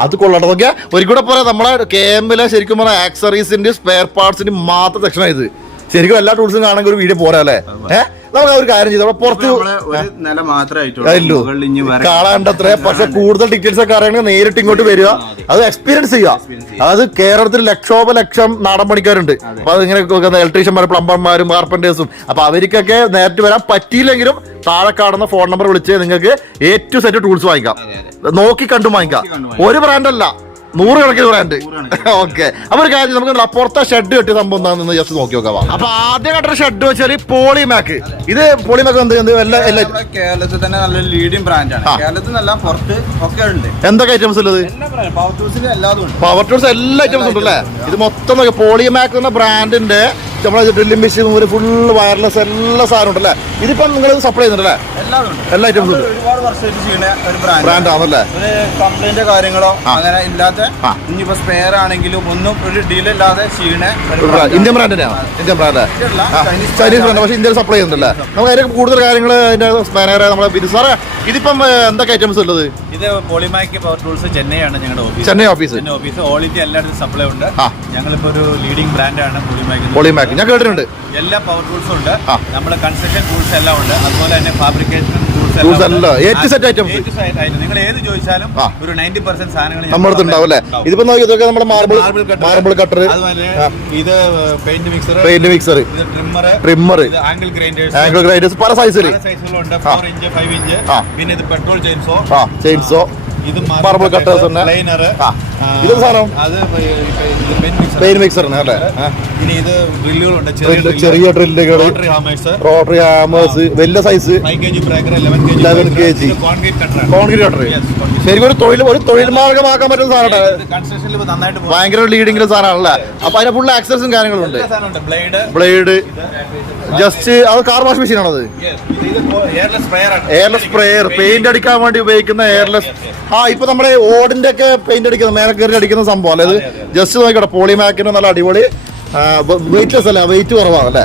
അത് കൊള്ളട്ടെ. നോക്കിയാൽ ഒരിക്കലും പോലെ നമ്മളെ ക്യാമ്പിലെ ശരിക്കും പറഞ്ഞാൽ ആക്സറീസിന്റെ സ്പെയർ പാർട്സിന്റെ മാത്രം സെക്ഷനാണ് ഇത്. ശരിക്കും എല്ലാ ടൂൾസും കാണാൻ ഒരു വീഡിയോ പോരാ അല്ലേ. നമുക്ക് ഒരു കാര്യം ചെയ്തു പുറത്ത് കാണാണ്ടത്രേ. പക്ഷെ കൂടുതൽ ഡീറ്റെയിൽസ് ഒക്കെ അറിയണമെങ്കിൽ നേരിട്ട് ഇങ്ങോട്ട് വരിക, അത് എക്സ്പീരിയൻസ് ചെയ്യുക. അതായത് കേരളത്തിൽ ലക്ഷം നാടൻ പണിക്കാരുണ്ട്. അപ്പൊ അതിങ്ങനെ ഇലക്ട്രീഷ്യന്മാരും പ്ലംബർമാരും കാർപ്പന്റേഴ്സും. അപ്പൊ അവർക്കൊക്കെ നേരിട്ട് വരാൻ പറ്റിയില്ലെങ്കിലും താഴെ കാണുന്ന ഫോൺ നമ്പർ വിളിച്ച് നിങ്ങൾക്ക് ഏറ്റവും സെറ്റ് ടൂൾസ് വാങ്ങിക്കാം, നോക്കി കണ്ടും വാങ്ങിക്കാം. ഒരു ബ്രാൻഡല്ല, 100 കണക്കിന് ബ്രാൻഡ്. ഓക്കെ. അപ്പൊ ഒരു കാര്യം നമുക്ക് പുറത്തെ ഷെഡ് കെട്ടിയ സംഭവം എന്താണെന്ന് ജസ്റ്റ് നോക്കി നോക്കാം. അപ്പൊ ആദ്യം കണ്ട ഷെഡ് വെച്ചാൽ പോളിമാക്ക്. ഇത് പോളിമാക്ക് കേരളത്തിൽ തന്നെ നല്ല ലീഡിംഗ് ബ്രാൻഡാണ്. കേരളത്തിൽ നല്ല പുറത്ത് ഒക്കെ ഉണ്ട്. എന്തൊക്കെ ഐറ്റംസ് ഉള്ളത്? പവർ ടൂൾസ് എല്ലാ ഐറ്റംസും ഉണ്ടല്ലേ. ഇത് മൊത്തം നോക്കി പോളിമാക്ക് എന്ന ബ്രാൻഡിന്റെ നമ്മളെ ഡ്രില്ലിംഗ് മെഷീൻ മുതൽ ഫുള്ള് വയർലെസ് എല്ലാ സാധനം ഉണ്ടല്ലേ. ഇതിപ്പം നിങ്ങൾ സപ്ലൈ ചെയ്യുന്നുണ്ടല്ലേ? എല്ലാ ഐറ്റംസും ഒരുപാട് വർഷമായിട്ട് ചെയ്യുന്ന ഒരു ബ്രാൻഡ് ആണല്ലേ. കംപ്ലൈന്റ് കാര്യങ്ങളോ അങ്ങനെ ഇല്ലാത്ത, ഇനിയിപ്പോ സ്പെയർ ആണെങ്കിലും ഒന്നും ഒരു ഡീൽ ഇല്ലാതെ ചെയ്യണ ഇന്ത്യൻ ബ്രാൻഡ് തന്നെയാണ്. ഇന്ത്യൻ ബ്രാൻഡ്, ചൈനീസ് ബ്രാൻഡ്, പക്ഷേ ഇന്ത്യയിൽ സപ്ലൈ ചെയ്യുന്നുണ്ടല്ലേ. നമുക്ക് അതിന് കൂടുതൽ കാര്യങ്ങൾ അതിന്റെ സ്പാനർ നമ്മളെ സാറേ ഇതിപ്പം എന്തൊക്കെ ഐറ്റംസ് ഉള്ളത്? ഇത് പോളിമാക്ക് പവർ ടൂൾസ് ചെന്നൈയാണ് ഞങ്ങളുടെ office. Chennai office all India എല്ലായിടത്തും സപ്ലൈ ഉണ്ട്. ഞങ്ങളിപ്പോ ഒരു ലീഡിംഗ് ബ്രാൻഡാണ് പോളിമാക്ക്. ഞാൻ കേട്ടിട്ടുണ്ട്. എല്ലാ പവർ ടൂൾസും ഉണ്ട്. നമ്മുടെ കൺസ്ട്രക്ഷൻ ടൂൾസ് എല്ലാം ഉണ്ട്. അതുപോലെ തന്നെ ഫാബ്രിക്കേഷൻ ടൂൾസ് നിങ്ങൾ ഏത് ചോദിച്ചാലും ഒരു 90% സാധനങ്ങൾ നമ്മുടെ ഉണ്ടാവും അല്ലേ. ഇതിപ്പോ ഇതൊക്കെ നമ്മുടെ മാർബിൾ കട്ടർ, ഇത് paint mixer, trimmer, angle grinders പല സൈസിലുണ്ട്. 4 ഇഞ്ച് 5 ഇഞ്ച്. പിന്നെ ഇത് പെട്രോൾ ചെയിൻസോ, ഇത് മാർബിൾ കട്ടേഴ്സ് ഉണ്ട്. ഇത് സാധനം അത് പെയിന്റ് മിക്സർ അല്ലേ. ഇനി ഇത് ഡ്രില്ലുകളുണ്ട്, ചെറിയ ഡ്രില്ലുകൾ, റോട്ടറി ഹാമേഴ്സ്, വലിയ സൈസ് 11 kg കോൺക്രീറ്റ് കട്ടർ. ശരിക്കും ഒരു തൊഴിൽ മാർഗമാക്കാൻ പറ്റുന്ന സാധനമാണ്. ഭയങ്കര ലീഡിംഗ് സാധനമാണല്ലേ. അപ്പൊ അതിന് ഫുൾ ആക്സസും കാര്യങ്ങളും ഉണ്ട്. ബ്ലേഡ് ജസ്റ്റ് അത് കാർ വാഷ് മെഷീൻ ആണത്. എയർലെസ് സ്പ്രേയർ, പെയിന്റ് അടിക്കാൻ വേണ്ടി ഉപയോഗിക്കുന്ന എയർലെസ്. ഇപ്പൊ നമ്മുടെ ഓടിന്റെ ഒക്കെ പെയിന്റ് അടിക്കുന്ന മേലെ കയറി അടിക്കുന്ന സംഭവം അല്ലേ. ഇത് ജസ്റ്റ് നോക്കിക്കോട്ടെ. പോളിമാക്കിന് നല്ല അടിപൊളി വെയിറ്റ്ലെസ് അല്ല, വെയിറ്റ് കുറവാണ് അല്ലേ.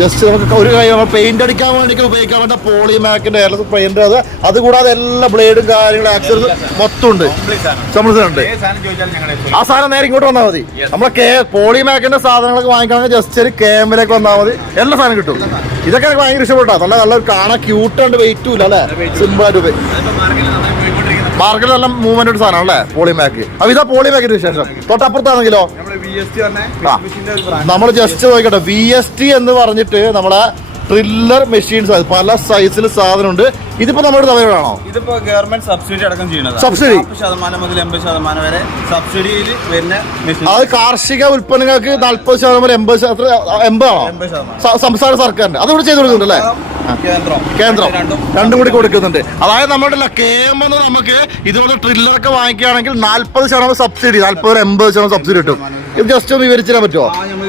ജസ്റ്റ് നമുക്ക് ഒരു പെയിന്റ് അടിക്കാൻ വേണ്ടി ഉപയോഗിക്കാൻ വേണ്ട പോളിമാക്കിന്റെ എയർലെസ് പെയിന്റ്. അതുകൂടാതെ എല്ലാ ബ്ലേഡും കാര്യങ്ങളും ആക്സസറീസ് മൊത്തം ഉണ്ട്. ഉണ്ട്. ആ സാധനം നേരെ ഇങ്ങോട്ട് വന്നാൽ മതി. നമ്മളെ പോളിമാക്കിന്റെ സാധനങ്ങളൊക്കെ വാങ്ങിക്കണമെങ്കിൽ ജസ്റ്റ് ഒരു ക്യാമ്പിലേക്ക് വന്നാൽ മതി, എല്ലാ സാധനം കിട്ടും. ഇതൊക്കെ എനിക്ക് ഭയങ്കര ഇഷ്ടപ്പെട്ടാ. നല്ല കാണാൻ ക്യൂട്ടുണ്ട്, വെയിറ്റും ഇല്ല അല്ലേ. സിമ്പിൾ ആയിട്ട് മാർക്കറ്റിൽ നല്ല മൂവ്മെന്റ് ഒരു സാധനം അല്ലേ പോളിമാക്ക്. അപ്പൊ ഇതാ പോളിമാക്കിന്റെ വിശേഷം. തൊട്ടപ്പുറത്താണെങ്കിലോ നമ്മൾ ജസ്റ്റ് നോക്കട്ടെ. VST എന്ന് പറഞ്ഞിട്ട് നമ്മളെ ട്രില്ലർ മെഷീൻസ് പല സൈസിൽ സാധനം ഉണ്ട്. ഇതിപ്പോ നമ്മുടെ തവയാണോ? ഇതിപ്പോ ഗവൺമെന്റ് സബ്സിഡി അടക്കം ചെയ്യുന്നത്. സബ്സിഡി 40% മുതൽ 80% വരെ സബ്സിഡിയിൽ വരുന്ന മെഷീൻ. അത് കാർഷിക ഉൽപ്പന്നങ്ങൾക്ക് 40% മുതൽ 80% ആണോ സംസ്ഥാന സർക്കാരിന്റെ? അതിവിടെ ചെയ്ത് കൊടുക്കുന്നുണ്ട് അല്ലേ. കേന്ദ്രം രണ്ടും കൂടി കൊടുക്കുന്നുണ്ട്. അതായത് നമ്മുടെ കേമെന്ന് നമുക്ക് ഇതുപോലെ ട്രില്ലറൊക്കെ വാങ്ങിക്കുകയാണെങ്കിൽ 40% സബ്സിഡി, 40-80% സബ്സിഡി കിട്ടും. ഇത് ജസ്റ്റ് ഒന്ന് വിവരിച്ചാൽ പറ്റുമോ?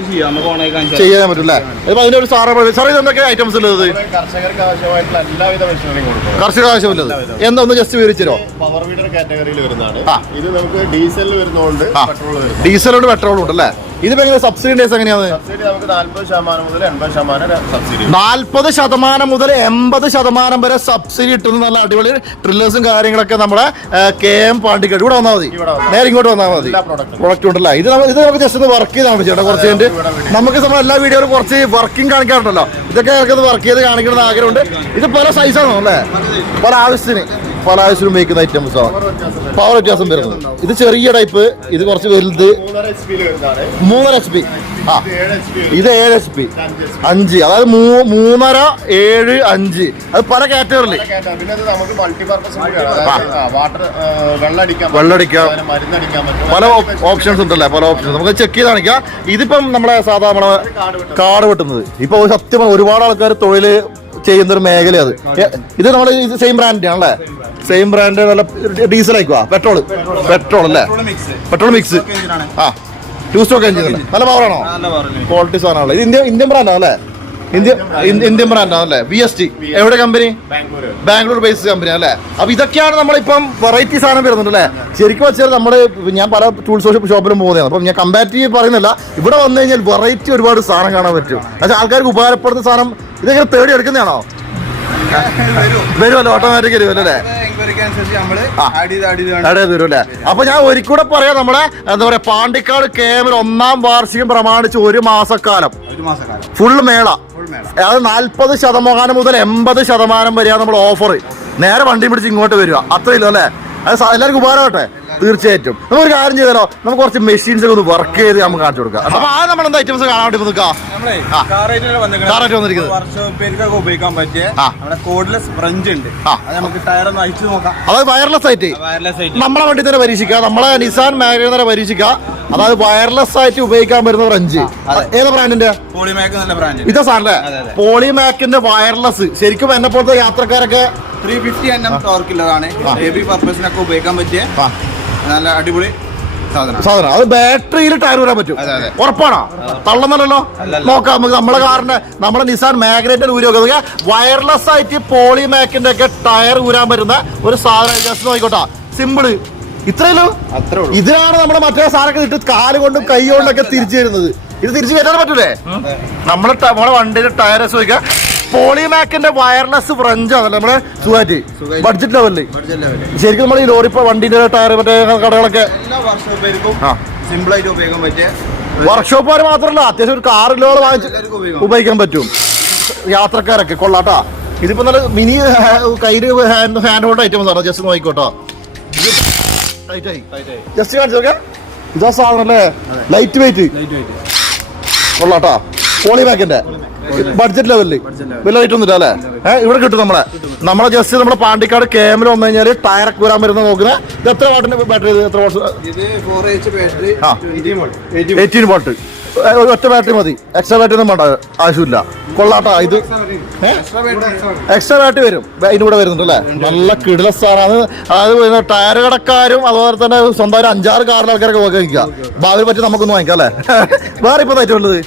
ചെയ്യാം, നമുക്ക് ഓണായി കാണിച്ചാൽ ചെയ്യാൻ പറ്റില്ലേ? ഇപ്പൊ അതിന്റെ ഒരു സാറ് ഇത് എന്തൊക്കെ ഐറ്റംസ് ഉള്ളത്? കർഷകർക്ക് ആവശ്യമായിട്ടുള്ള എല്ലാവിധ മെഷീനറിയും കൊടുക്കും. കർഷക ആവശ്യമുള്ളത് എന്താ ഒന്ന് ജസ്റ്റ് വിവരിച്ചോ? പവർ വീഡർ കാറ്റഗറിയിൽ വരുന്നതാണ്. ഇത് നമുക്ക് ഡീസലിൽ വരുന്നതുകൊണ്ട് പെട്രോൾ വരുന്നത്. ഡീസലുണ്ട് പെട്രോളും ഉണ്ടല്ലേ? ഇതിപ്പോ എങ്ങനെ സബ്സിഡി എങ്ങനെയാണ്? സബ്സിഡി നമുക്ക് 40% മുതൽ 80% സബ്സിഡി. 40% മുതൽ 80% വരെ സബ്സിഡി കിട്ടുന്ന നല്ല അടിപൊളി ട്രില്ലേഴ്സും കാര്യങ്ങളൊക്കെ നമ്മുടെ KM പാണ്ടിക്കാട് ഇവിടെ വന്നാൽ മതി. നേരെ ഇങ്ങോട്ട് വന്നാൽ മതി. പ്രൊഡക്റ്റ് ഉണ്ടല്ലേ? ഇത് നമുക്ക് ജസ്റ്റ് ഒന്ന് വർക്ക് ചെയ്താണ് ചേട്ടാ. കുറച്ച് കഴിഞ്ഞിട്ട് നമുക്ക് എല്ലാ വീഡിയോയിലും കുറച്ച് വർക്കിംഗ് കാണിക്കാറുണ്ടല്ലോ. ഇതൊക്കെ വർക്ക് ചെയ്ത് കാണിക്കണമെന്ന് ആഗ്രഹമുണ്ട്. ഇത് പല സൈസാണോ അല്ലേ? പല ആവശ്യത്തിനും ഉപയോഗിക്കുന്ന ഐറ്റംസ് ആണ്. പവർ വ്യത്യാസം വരുന്നത്. ഇത് ചെറിയ ടൈപ്പ്, ഇത് കുറച്ച് വലുത് 3.5 HP. ആ ഇത് 7 HP 5, അതായത് 3.5 7 5. അത് പല കാറ്റഗറിയിൽ വെള്ളടിക്കാം, പല ഓപ്ഷൻസ് ഉണ്ടല്ലേ? പല ഓപ്ഷൻസ് നമുക്ക് ചെക്ക് ചെയ്ത് കാണിക്കാം. ഇതിപ്പം നമ്മളെ സാധാ നമ്മളെ കാട് വെട്ടുന്നത് ഇപ്പൊ സത്യമാണ് ഒരുപാട് ആൾക്കാർ തൊഴിൽ ചെയ്യുന്നൊരു മേഖല. അത് ഇത് നമ്മൾ ഇത് സെയിം ബ്രാൻഡ് ആണല്ലേ? Same brand. നല്ല ഡീസൽ ആയിക്കുവാ? പെട്രോൾ അല്ലേ? Petrol mix. ആ 2 സ്റ്റോക്ക് എഞ്ചിൻ അല്ലേ? നല്ല പവറാണോ? ക്വാളിറ്റി സാധനമാണല്ലോ. ഇത് ഇന്ത്യൻ ബ്രാൻഡാണ് അല്ലേ? ഇന്ത്യൻ ബ്രാൻഡാണ് അല്ലേ? VST. എവിടെ കമ്പനി? ബാംഗ്ലൂർ ബേസ്ഡ് കമ്പനി അല്ലേ? അപ്പൊ ഇതൊക്കെയാണ് നമ്മളിപ്പം വെറൈറ്റി സാധനം വരുന്നുണ്ട് അല്ലേ? ശരിക്കും വെച്ചാൽ നമ്മള് ഞാൻ പല ടൂൾസ് ഷോപ്പിലും പോകുന്നതാണ്. അപ്പം ഞാൻ കമ്പാരിറ്റീവ് പറയുന്നില്ല. ഇവിടെ വന്നു കഴിഞ്ഞാൽ വെറൈറ്റി ഒരുപാട് സാധനം കാണാൻ പറ്റും. പക്ഷേ ആൾക്കാർക്ക് ഉപകാരപ്പെടുന്ന സാധനം ഇതെങ്ങനെ തേടി എടുക്കുന്നതാണോ? വരുമല്ലോ, ഓട്ടോമാറ്റിക്കലി വരുമല്ലേ? വരും. അപ്പൊ ഞാൻ ഒരിക്കൂടെ പറയാം, നമ്മളെ എന്താ പറയാ പാണ്ടിക്കാട് KM 1ാം വാർഷികം പ്രമാണിച്ച് 1 മാസക്കാലം ഫുൾ മേള. അത് 40% മുതൽ 80% വരെയാണ് നമ്മൾ ഓഫർ. നേരെ വണ്ടി പിടിച്ച് ഇങ്ങോട്ട് വരിക, അത്രയില്ലോ അല്ലേ? അത് എല്ലാവർക്കും ഉപകാരമാവട്ടെ. തീർച്ചയായിട്ടും നമുക്കൊരു കാര്യം ചെയ്താലോ, നമുക്ക് കുറച്ച് മെഷീൻസ് ഒക്കെ ഒന്ന് വർക്ക് ചെയ്ത് നമുക്ക് കാണിച്ചു കൊടുക്കാം. അപ്പൊ ആ നമ്മൾ എന്താ ഐറ്റംസ് കാണാൻ വേണ്ടി നിൽക്കാം? ഉപയോഗിക്കാൻ പറ്റിയ കോഡ്ലെസ് ഫ്രഞ്ച് ഉണ്ട്. നമുക്ക് ടയർ ഒന്ന് അയച്ചു നോക്കാം. അതായത് വയർലെസ് ആയിട്ട് നമ്മളെ വണ്ടി തന്നെ പരീക്ഷിക്കാം. നമ്മളെ നിസാൻ മാഗ്ന തന്നെ പരീക്ഷിക്കാം. അതായത് വയർലെസ് ആയിട്ട് ഉപയോഗിക്കാൻ പറ്റുന്ന ഫ്രഞ്ച്. ഏത് ബ്രാൻഡിന്റെ? പോളിമാക് നല്ല ബ്രാൻഡ്. ഇതാ സാധനല്ലേ? പോളിമാക്കിന്റെ വയർലെസ്. ശരിക്കും എന്നെ പോലത്തെ യാത്രക്കാരൊക്കെ 350 Nm ടോർക്കുള്ളതാണ്. ഹെവി പർപ്പസിനൊക്കെ ഉപയോഗിക്കാൻ പറ്റിയ നല്ല അടിപൊളി സാധനം. അത് ബാറ്ററിയിൽ ടയർ വരാൻ പറ്റും. ഉറപ്പാണോ? തള്ളുന്നല്ലോ. നോക്കാം നമുക്ക് നമ്മളെ കാറിന്റെ നമ്മളെ നിസാൻ മാഗ്നറ്റിന്റെ ഊരി നോക്കുക. വയർലെസ് ആയിട്ട് പോളിമാക്കിന്റെ ഒക്കെ ടയർ ഊരാൻ പറ്റുന്ന ഒരു സാധനം. ജസ്റ്റ് നോക്കിക്കോട്ടാ, സിമ്പിള്. ഇത്രയല്ലോ. ഇതിനാണ് നമ്മുടെ മറ്റേ സാധനമൊക്കെ ഇട്ട് കാല് കൊണ്ടും കൈ കൊണ്ടൊക്കെ തിരിച്ചു വരുന്നത്. ഇത് തിരിച്ചു കയറ്റാൻ പറ്റൂലേ? നമ്മളെ വണ്ടിയുടെ ടയർ ചോദിക്കുക. പോളിമാക്കിന്റെ വയർലെസ് ഫ്രഞ്ച് ആണല്ലേ നമ്മുടെ സുഖമായിട്ട് ബഡ്ജറ്റ് ലെവലില്. ശരിക്കും നമ്മൾ ഈ ലോറി വണ്ടിന്റെ ടയർ മറ്റേ കടകളൊക്കെ സിമ്പിളായിട്ട് ഉപയോഗിക്കാൻ പറ്റിയ വർക്ക്ഷോപ്പുകാർ മാത്രമല്ല, അത്യാവശ്യം ഒരു കാറിലോട് വാങ്ങിച്ച് ഉപയോഗിക്കാൻ പറ്റും യാത്രക്കാരൊക്കെ. കൊള്ളാട്ടാ. ഇതിപ്പോ നല്ല മിനി കയ്യില് ഹാൻഡ് ഹോൾഡ് ഐറ്റംസ് ആണ്. ജസ്റ്റ് നോക്കിക്കോട്ടോ, ജസ്റ്റ് കാണിച്ചു നോക്കാം. ഇതാ സാധനം അല്ലേ? ലൈറ്റ് വെയിറ്റ് കൊള്ളാട്ടാ. പോളിമാക്കിന്റെ ബഡ്ജറ്റ് ലെവലില് വലിയ റേറ്റ് ഒന്നുമില്ല അല്ലേ? ഇവിടെ കിട്ടും. നമ്മളെ ജസ്റ്റ് നമ്മുടെ പാണ്ടിക്കാട് KM വന്നു കഴിഞ്ഞാൽ ടയറൊക്കെ വരാൻ വരുന്ന നോക്കുന്നത്. ഇത് എത്ര വാട്ടിന്റെ ബാറ്ററി? എത്ര വാട്ട്? 18 വാട്ട്. ഒറ്റ ബാറ്ററി മതി. എക്സ്ട്രാ ബാറ്ററി ഒന്നും വേണ്ട, ആവശ്യമില്ല. കൊള്ളാട്ടാ. ഇത് എക്സ്ട്രാ ബാറ്ററി വരും, അതിന് കൂടെ വരുന്നുണ്ട് അല്ലേ? നല്ല കിടിലസാണ്. അതായത് ടയർ കടക്കാരും അതുപോലെ തന്നെ സ്വന്തം 5-6 കാറിലെ ആൾക്കാരൊക്കെ വാങ്ങിക്കുക. ഭാവിയെ പറ്റി നമുക്കൊന്ന് വാങ്ങിക്കാം അല്ലേ? വേറെ ഇപ്പൊ ആയിട്ടുള്ളത്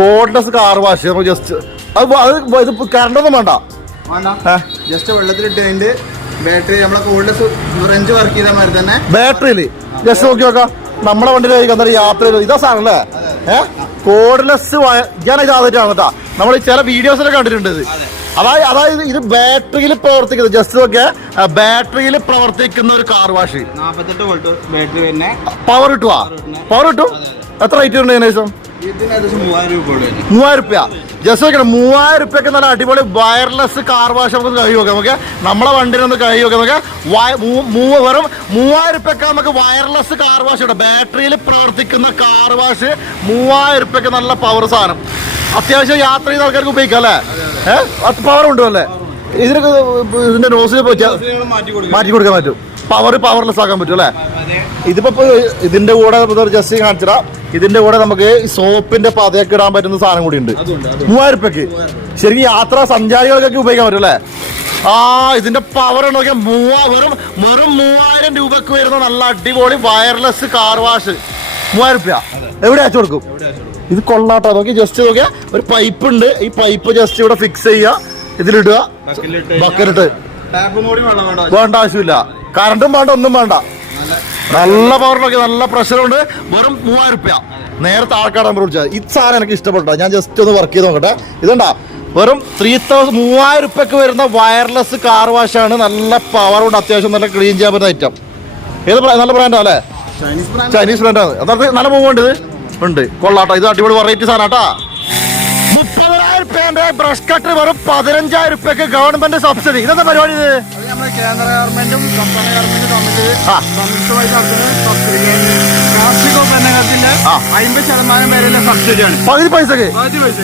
കോഡ്ലെസ് കാർ വാഷ്. ജസ്റ്റ് ഇത് കറണ്ടൊന്നും വേണ്ട. ജസ്റ്റ് വെള്ളത്തിലിട്ട് ബാറ്ററി നമ്മളെ കോഡ്ലെസ് ഫ്രഞ്ച് വർക്ക് ചെയ്ത മാതിരി തന്നെ ബാറ്ററിയില് ജസ്റ്റ് നോക്കി നോക്കാം. നമ്മളെ വണ്ടിയിൽ യാത്രയിൽ ഇതാ സാധനം അല്ലേ? കോഡ്ലെസ്. ഞാൻ ഇത് ആദ്യമായിട്ടാണ് കേട്ടോ. നമ്മൾ ചില വീഡിയോസിലൊക്കെ കണ്ടിട്ടുണ്ട് ഇത്. അതായത് ഇത് ബാറ്ററിയിൽ പ്രവർത്തിക്കുന്നത്. ജസ്റ്റ് നോക്കിയാൽ ബാറ്ററിയിൽ പ്രവർത്തിക്കുന്ന ഒരു കാർ വാഷ്. 48 വോൾട്ട് ബാറ്ററി തന്നെ പവർ കിട്ടുവാ? പവർ കിട്ടും. എത്ര റേറ്റ് ഉണ്ട് ഏകദേശം? 3000 രൂപ. ജസ്റ്റ് നോക്കണം, 3000 രൂപയ്ക്ക് നല്ല അടിപൊളി വയർലെസ് കാർ വാഷ് നമുക്ക് കൈ നോക്കാം. നമുക്ക് നമ്മളെ വണ്ടിയിലൊന്ന് കൈ നോക്കാം. നമുക്ക് വെറും 3000 രൂപയ്ക്ക് നമുക്ക് വയർലെസ് കാർ വാഷ് ഉണ്ട്. ബാറ്ററിയിൽ പ്രവർത്തിക്കുന്ന കാർ വാഷ് 3000 രൂപയ്ക്ക് നല്ല പവർ സാധനം. അത്യാവശ്യം യാത്ര ചെയ്യുന്ന ആൾക്കാർക്ക് ഉപയോഗിക്കാം അല്ലേ? പവർ ഉണ്ട് അല്ലേ? ഇതിന്റെ നോസിൽ മാറ്റി കൊടുക്കാൻ പറ്റും. പവർലെസ് ആക്കാൻ പറ്റും അല്ലേ? ഇതിപ്പോ ഇതിന്റെ കൂടെ ജസ്റ്റ് കാണിച്ചാ ഇതിന്റെ കൂടെ നമുക്ക് സോപ്പിന്റെ പതയൊക്കെ ഇടാൻ പറ്റുന്ന സാധനം കൂടി ഉണ്ട്. 3000 രൂപയ്ക്ക് ശരിക്കും യാത്രാ സഞ്ചാരികൾക്കൊക്കെ ഉപയോഗിക്കാൻ പറ്റും അല്ലേ? ഇതിന്റെ പവർ നോക്കിയാൽ വെറും 3000 രൂപക്ക് വരുന്ന നല്ല അടിപൊളി വയർലെസ് കാർ വാഷ്. 3000 രൂപ എവിടെ അയച്ചു കൊടുക്കും? ഇത് കൊള്ളാട്ടോ. നോക്കി ജസ്റ്റ് നോക്കിയാ ഒരു പൈപ്പ് ഉണ്ട്. ഈ പൈപ്പ് ജസ്റ്റ് ഇവിടെ ഫിക്സ് ചെയ്യുക, ഇതിലിടുക, ബക്കറ്റിട്ട് വേണ്ട ആവശ്യമില്ല. കറണ്ടും വേണ്ട, ഒന്നും വേണ്ട. നല്ല പവറിലൊക്കെ നല്ല പ്രഷറുണ്ട്. വെറും 3000 രൂപ. നേരത്തെ ആൾക്കാർ നമ്പർ വിളിച്ചാൽ ഈ സാധനം എനിക്ക് ഇഷ്ടപ്പെട്ടോ. ഞാൻ ജസ്റ്റ് ഒന്ന് വർക്ക് ചെയ്ത് നോക്കട്ടെ. ഇതുണ്ടാ വെറും 3000 രൂപയ്ക്ക് വരുന്ന വയർലെസ് കാർ വാഷാണ്. നല്ല പവറുണ്ട്, അത്യാവശ്യം നല്ല ക്ലീൻ ചെയ്യാൻ പറ്റുന്ന ഐറ്റം. ഏത് നല്ല ബ്രാൻഡാ അല്ലേ? ചൈനീസ് ബ്രാൻഡാണ്. അതായത് നല്ല മൂവുണ്ട്, ഇത് ഉണ്ട്. കൊള്ളാട്ടോ. ഇത് അടിപൊളി വെറൈറ്റി സാധനം. 30,000 രൂപേന്റെ ബ്രഷ് കട്ടർ വെറും 15,000 രൂപയ്ക്ക് ഗവൺമെന്റ് സബ്സിഡി. ഇതെന്താ പരിപാടി? ഇത് കേന്ദ്ര ഗവൺമെന്റും സംസ്ഥാന ഗവൺമെന്റും സംയുക്തമായി നടത്തുന്ന സബ്സിഡി കാർഷികോൽപ്പന്നങ്ങൾക്ക് 50% വരെയുള്ള സബ്സിഡിയാണ്. പകുതി പൈസക്ക്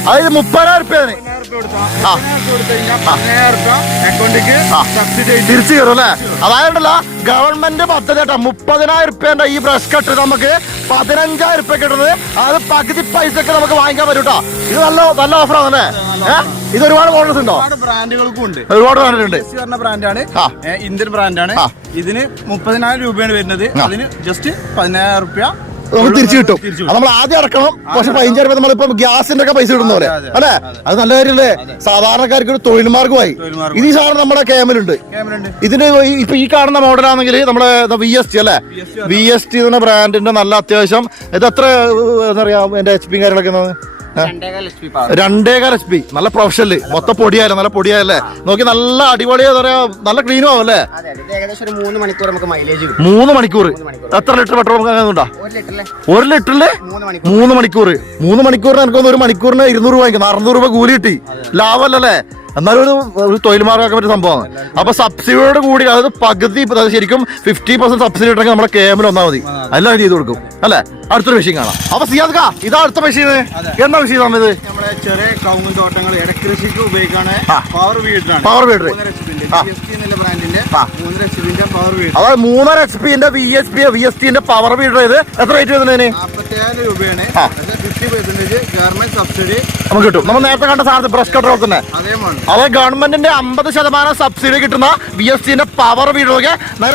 അതായത് 30,000 രൂപയാണ്. തിരിച്ചു കയറും അല്ലേ? അതായതല്ല ഗവൺമെന്റ് പദ്ധതി കേട്ടോ. 30,000 രൂപേന്റെ ഈ ബ്രഷ് കട്ടർ നമുക്ക് 15,000 രൂപ കിട്ടുന്നത്. അത് പകുതി പൈസക്ക് നമുക്ക് വാങ്ങിക്കാൻ പറ്റും കേട്ടോ. ഇത് നല്ല ഓഫറാണ് അല്ലേ? ഇത് ഒരുപാട് മോഡൽസ് ഉണ്ടോ? ബ്രാൻഡുകൾക്കും ഉണ്ട്, ഒരുപാട് ബ്രാൻഡുണ്ട്. ബ്രാൻഡാണ്, ഇന്ത്യൻ ബ്രാൻഡാണ്. ഇതിന് 30,000 രൂപയാണ് വരുന്നത്. അതിന് ജസ്റ്റ് 15,000 രൂപ നമുക്ക് തിരിച്ചു കിട്ടും. നമ്മൾ ആദ്യം അടക്കണം. പക്ഷെ 15,000 രൂപ നമ്മളിപ്പോ ഗ്യാസിന്റെ ഒക്കെ പൈസ ഇടുന്ന പോലെ അല്ലെ? അത് നല്ല കാര്യമല്ലേ? സാധാരണക്കാർക്ക് ഒരു തൊഴിൽ മാർഗമായി. ഇത് ഈ സാധനം നമ്മുടെ കേമലുണ്ട്. ഇതിന് ഇപ്പൊ ഈ കാണുന്ന മോഡലാണെങ്കിൽ നമ്മുടെ VST അല്ലെ? VST എന്ന ബ്രാൻഡിന്റെ നല്ല അത്യാവശ്യം. ഇത് എത്ര എന്താ പറയാ എന്റെ HP കാര്യങ്ങളൊക്കെ 2.5 HP. നല്ല പ്രൊഫഷണല്. മൊത്തം പൊടിയായല്ലേ? നല്ല പൊടിയായല്ലേ? നോക്കി നല്ല അടിപൊളി. എന്താ പറയാ നല്ല ക്ലീനും ആവും അല്ലേ? 3 മണിക്കൂർ നമുക്ക് മൈലേജ്. 3 മണിക്കൂർ. എത്ര ലിറ്റർ പെട്രോൾ നമുക്ക് അങ്ങനെ ഉണ്ടോ? 1 ലിറ്ററില് 3 മണിക്കൂർ. 3 മണിക്കൂറിന് എനിക്കൊന്ന് 1 മണിക്കൂറിന് 200 രൂപ വാങ്ങിക്കും. 600 രൂപ കൂലി കിട്ടി. ലാഭമല്ലേ? എന്നാലും ഒരു തൊഴിൽ മാർഗമാക്കാൻ പറ്റിയ സംഭവമാണ്. അപ്പൊ സബ്സിഡിയോട് കൂടി അതായത് പകുതി ശരിക്കും 50% സബ്സിഡി ഉണ്ടെങ്കിൽ നമ്മുടെ കേമിൽ വന്നാൽ മതി. എല്ലാം ചെയ്ത് കൊടുക്കും അല്ലെ? അടുത്തൊരു മെഷീൻ കാണാം. അപ്പൊ സിയാദ് ഇതാ അടുത്ത മെഷീൻ. എന്താ മെഷീൻ ആണ് ഇത്? നമ്മുടെ ചെറിയ കവുങ്ങ് തോട്ടങ്ങൾ ഇടക്കൃഷിക്ക് ഉപയോഗിക്കാണ്. പവർ വീഡറാണ്. പവർ വീഡർ അതായത് 3.5 HP-ന്റെ VST-ന്റെ പവർ വീഡർ. ഇത് എത്ര റേറ്റ് വരുന്നതിന്? 47,000 രൂപയാണ്. 50% ഗവൺമെന്റ് സബ്സിഡി നമുക്ക് കിട്ടും. നമ്മൾ നേരത്തെ കണ്ട സാധനത്ത് ബ്രഷ് കട്ടർ തന്നെ അതായത് ഗവൺമെന്റിന്റെ 50% സബ്സിഡി കിട്ടുന്ന VST-ന്റെ പവർ വീഡറൊക്കെ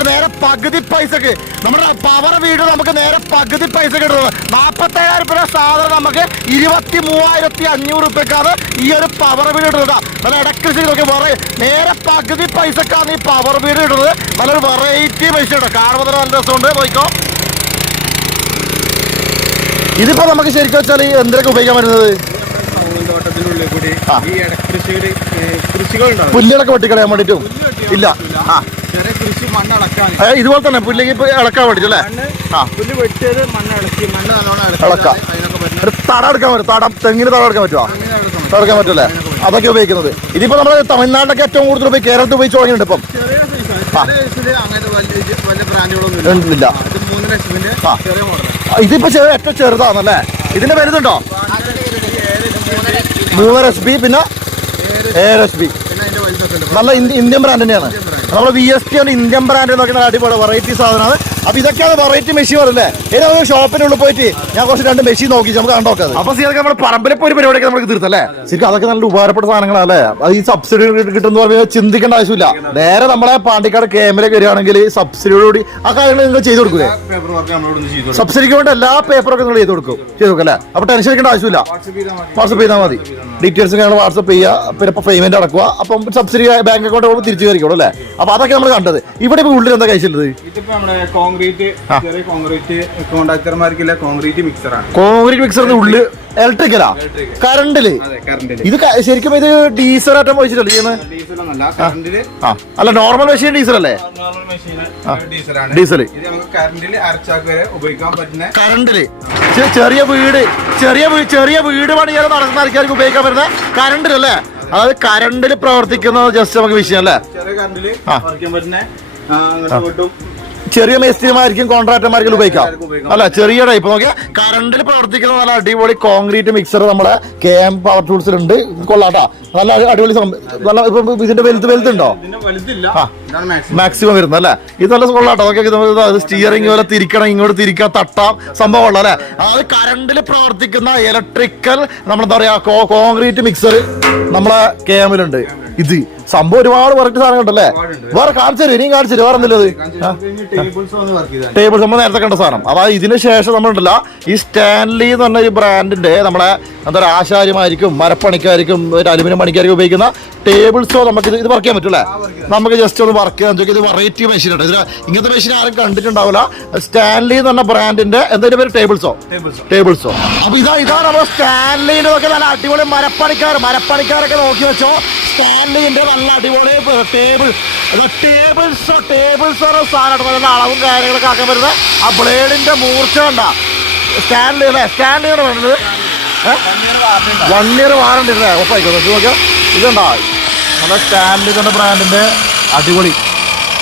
നേരെ പകുതി പൈസക്ക് നമ്മുടെ പവർ വീട് നമുക്ക് നേരെ പകുതി പൈസ കിട്ടുന്നത്. 47,000 രൂപ സാധനം നമുക്ക് 23,500 രൂപക്കാണ് ഈ ഒരു പവർ വീട് കിട്ടുന്നത്. നല്ല ഇടക്കൃഷികളൊക്കെ നേരെ പകുതി പൈസക്കാണ് ഈ പവർ വീട് കിട്ടുന്നത്. നല്ലൊരു വെറൈറ്റി പൈസ കിട്ടും. കാണുമ്പോൾ നല്ല രസമുണ്ട്. നോക്കിക്കോ. ഇതിപ്പോ നമുക്ക് ശരിക്കും വെച്ചാൽ എന്തൊക്കെ ഉപയോഗിക്കാൻ പറ്റുന്നത്? തോട്ടത്തിനുള്ളിൽ കൂടി ഈ ഇടക്കൃഷിയുടെ കൃഷികളുണ്ടാവും. പുല്ലുകളൊക്കെ വെട്ടിക്കളയാൻ വേണ്ടിട്ടും ഇല്ല. കൃഷി മണ്ണ് ഇളക്കാൻ ഇതുപോലെ തന്നെ പുല്ലേക്ക് ഇപ്പൊ ഇളക്കാൻ വേണ്ടിട്ട് അല്ലേ? പുല്ല് വെട്ടിയത് മണ്ണ് ഇളക്കി മണ്ണ് നല്ലോണം ഇളക്കാം. തടം എടുക്കാൻ പറ്റും. തടം തെങ്ങിന് തടം എടുക്കാൻ പറ്റുമോ? തടക്കാൻ പറ്റൂല്ലേ? അതൊക്കെ ഉപയോഗിക്കുന്നത്. ഇതിപ്പോ നമ്മുടെ തമിഴ്നാട്ടിലൊക്കെ ഏറ്റവും കൂടുതൽ ഉപയോഗിച്ച് കേരളത്തിൽ ഉപയോഗിച്ച് തുടങ്ങിയിട്ടുണ്ട്. ഇപ്പം ഇല്ല. ഇതിപ്പോ ഏറ്റവും ചെറുതാണല്ലേ? ഇതിന്റെ വലുതുണ്ടോ? 3.5 HP പിന്നെ 7 HP. നല്ല ഇന്ത്യൻ ബ്രാൻഡ് തന്നെയാണ്. നമ്മുടെ VST ആണ് ഇന്ത്യൻ ബ്രാൻഡ് നോക്കുന്ന അടിപൊളി വെറൈറ്റി സാധനമാണ്. അപ്പൊ ഇതൊക്കെയാണ് വെറൈറ്റി മെഷീൻ അല്ലേ? ഏത് നമുക്ക് ഷോപ്പിനുള്ളിൽ പോയിട്ട് ഞാൻ കുറച്ച് 2 മെഷീൻ നോക്കി നമുക്ക് കണ്ടോക്കാം. അപ്പൊ ശരിക്കും നമ്മുടെ പറമ്പിലിപ്പോ ഒരു പരിപാടിയൊക്കെ നമുക്ക് തീർത്തല്ലേ? ശരിക്കും അതൊക്കെ നല്ല ഉപകാരപ്പെട്ട സാധനങ്ങളല്ലേ? അത് ഈ സബ്സിഡി കിട്ടുന്ന പറഞ്ഞാൽ ചിന്തിക്കേണ്ട ആവശ്യമില്ല. നേരെ നമ്മളെ പാണ്ടിക്കാട് കേമിലേക്ക് വരികയാണെങ്കിൽ സബ്സിഡിയോടുകൂടി ആ കാര്യങ്ങൾ നിങ്ങൾ ചെയ്ത് കൊടുക്കൂലേ? സബ്സിഡിക്ക് വേണ്ടി എല്ലാ പേപ്പറൊക്കെ നിങ്ങൾ ചെയ്ത് കൊടുക്കും അല്ലേ? അപ്പൊ ടെൻഷൻ എടുക്കേണ്ട ആവശ്യമില്ല. വാട്സപ്പ് ചെയ്താൽ മതി. ഡീറ്റെയിൽസ് ഞങ്ങൾ വാട്സപ്പ് ചെയ്യുക. പിന്നെ ഇപ്പൊ പേയ്മെന്റ് അടക്കുക. അപ്പം സബ്സിഡി ബാങ്ക് അക്കൗണ്ട് പോകുമ്പോൾ തിരിച്ചു കയറിക്കോളൂ അല്ലേ? അപ്പൊ അതൊക്കെ നമ്മൾ കണ്ടത്. ഇവിടെ ഇപ്പൊ ഉള്ളിൽ എന്താ കഴിച്ചിട്ടുള്ളത്? കോൺക്രീറ്റ് കോൺട്രാക്ടർമാർക്കില്ല കോൺക്രീറ്റ് മിക്സറാണ്. കോൺക്രീറ്റ് മിക്സറിന്റെ ഉള്ളിൽ ഇലക്ട്രിക്കലാ? കറണ്ടില്? ഇത് ശരിക്കും ഇത് ഡീസൽ ആറ്റം വെച്ചിട്ടല്ലേ ചെയ്യുന്നത്? അല്ല നോർമൽ മെഷീൻ ഡീസൽ അല്ലേ? ഡീസൽ കറണ്ടില് ചെറിയ വീട് പണിയാൻ നടക്കുന്ന ആൾക്കാർക്ക് ഉപയോഗിക്കാൻ പറ്റുന്ന കറണ്ടിലല്ലേ? അതായത് കറണ്ടില് പ്രവർത്തിക്കുന്ന ജസ്റ്റ് നമുക്ക് വിഷയം അല്ലേ? ചെറിയ മേസ്ത്രിമാർക്കും കോൺട്രാക്ടർമാർക്കും ഉപയോഗിക്കാം അല്ല? ചെറിയ ടൈപ്പ് നോക്കിയാൽ കറണ്ടിൽ പ്രവർത്തിക്കുന്ന നല്ല അടിപൊളി കോൺക്രീറ്റ് മിക്സർ നമ്മളെ KM പവർ ടൂൾസിലുണ്ട്. കൊള്ളാട്ടാ. നല്ല അടിപൊളി നല്ല ഇപ്പൊ ഇതിന്റെ വലുതുണ്ടോ? മാക്സിമം വരുന്നത് അല്ലേ? ഇത് നല്ല കൊള്ളാട്ടോ. അതൊക്കെ സ്റ്റിയറിംഗ് പോലെ തിരിക്കണം, ഇങ്ങോട്ട് തിരിക്കാം, തട്ടാം സംഭവം ഉള്ള അല്ലേ? അതായത് കറണ്ടിൽ പ്രവർത്തിക്കുന്ന ഇലക്ട്രിക്കൽ നമ്മളെന്താ പറയാ കോൺക്രീറ്റ് മിക്സർ നമ്മളെ KM-ലുണ്ട്. ഇത് സംഭവം ഒരുപാട് വെറൈറ്റി സാധനം ഉണ്ടല്ലേ. വേറെ കാണിച്ചു തരും, ഇനിയും കാണിച്ചു തരും. വേറെ എന്തെങ്കിലും ടേബിൾസ് നമ്മൾ നേരത്തെ കണ്ട സാധനം. അതായത് ഇതിന് ശേഷം നമ്മളുണ്ടല്ലോ ഈ സ്റ്റാൻലി എന്ന് പറഞ്ഞ ഈ ബ്രാൻഡിന്റെ നമ്മളെ എന്താ പറയുക ആശാരിമാർക്കും മരപ്പണിക്കാർക്കും ഒരു അലുമിനിയം പണിക്കാർക്കും ഉപയോഗിക്കുന്ന ടേബിൾസോ നമുക്ക് ഇത് വർക്ക് ചെയ്യാൻ പറ്റൂലേ. നമുക്ക് ജസ്റ്റ് ഒന്ന് വർക്ക് ചെയ്യാൻ ചോദിക്കും. ഇത് വെറൈറ്റി മെഷീൻ ഉണ്ട്. ഇതിന് ഇങ്ങനത്തെ മെഷീൻ ആരും കണ്ടിട്ടുണ്ടാവില്ല. സ്റ്റാൻലി എന്ന് പറഞ്ഞ ബ്രാൻഡിന്റെ എന്തെങ്കിലും പേര് ടേബിൾസോ. അപ്പൊ ഇതാണ് നമ്മുടെ സ്റ്റാൻലിന്റെ ഒക്കെ നല്ല അടിപൊളി മരപ്പണിക്കാരൊക്കെ നോക്കി വെച്ചോ. സ്റ്റാൻലിന്റെ നല്ല അടിപൊളി ടേബിൾസോ സാധനം നല്ല അളവും കാര്യങ്ങളൊക്കെ ആക്കാൻ പറ്റുന്ന ആ ബ്ലേഡിന്റെ മൂർച്ച കണ്ട. സ്റ്റാൻലിയുടെ വേണ്ടത് 1 year വാറണ്ടി ഉറപ്പായിക്കോ. നോക്കിയാൽ ഇതുണ്ടാ നമ്മുടെ സ്റ്റാൻലി എന്ന ബ്രാൻഡിന്റെ അടിപൊളി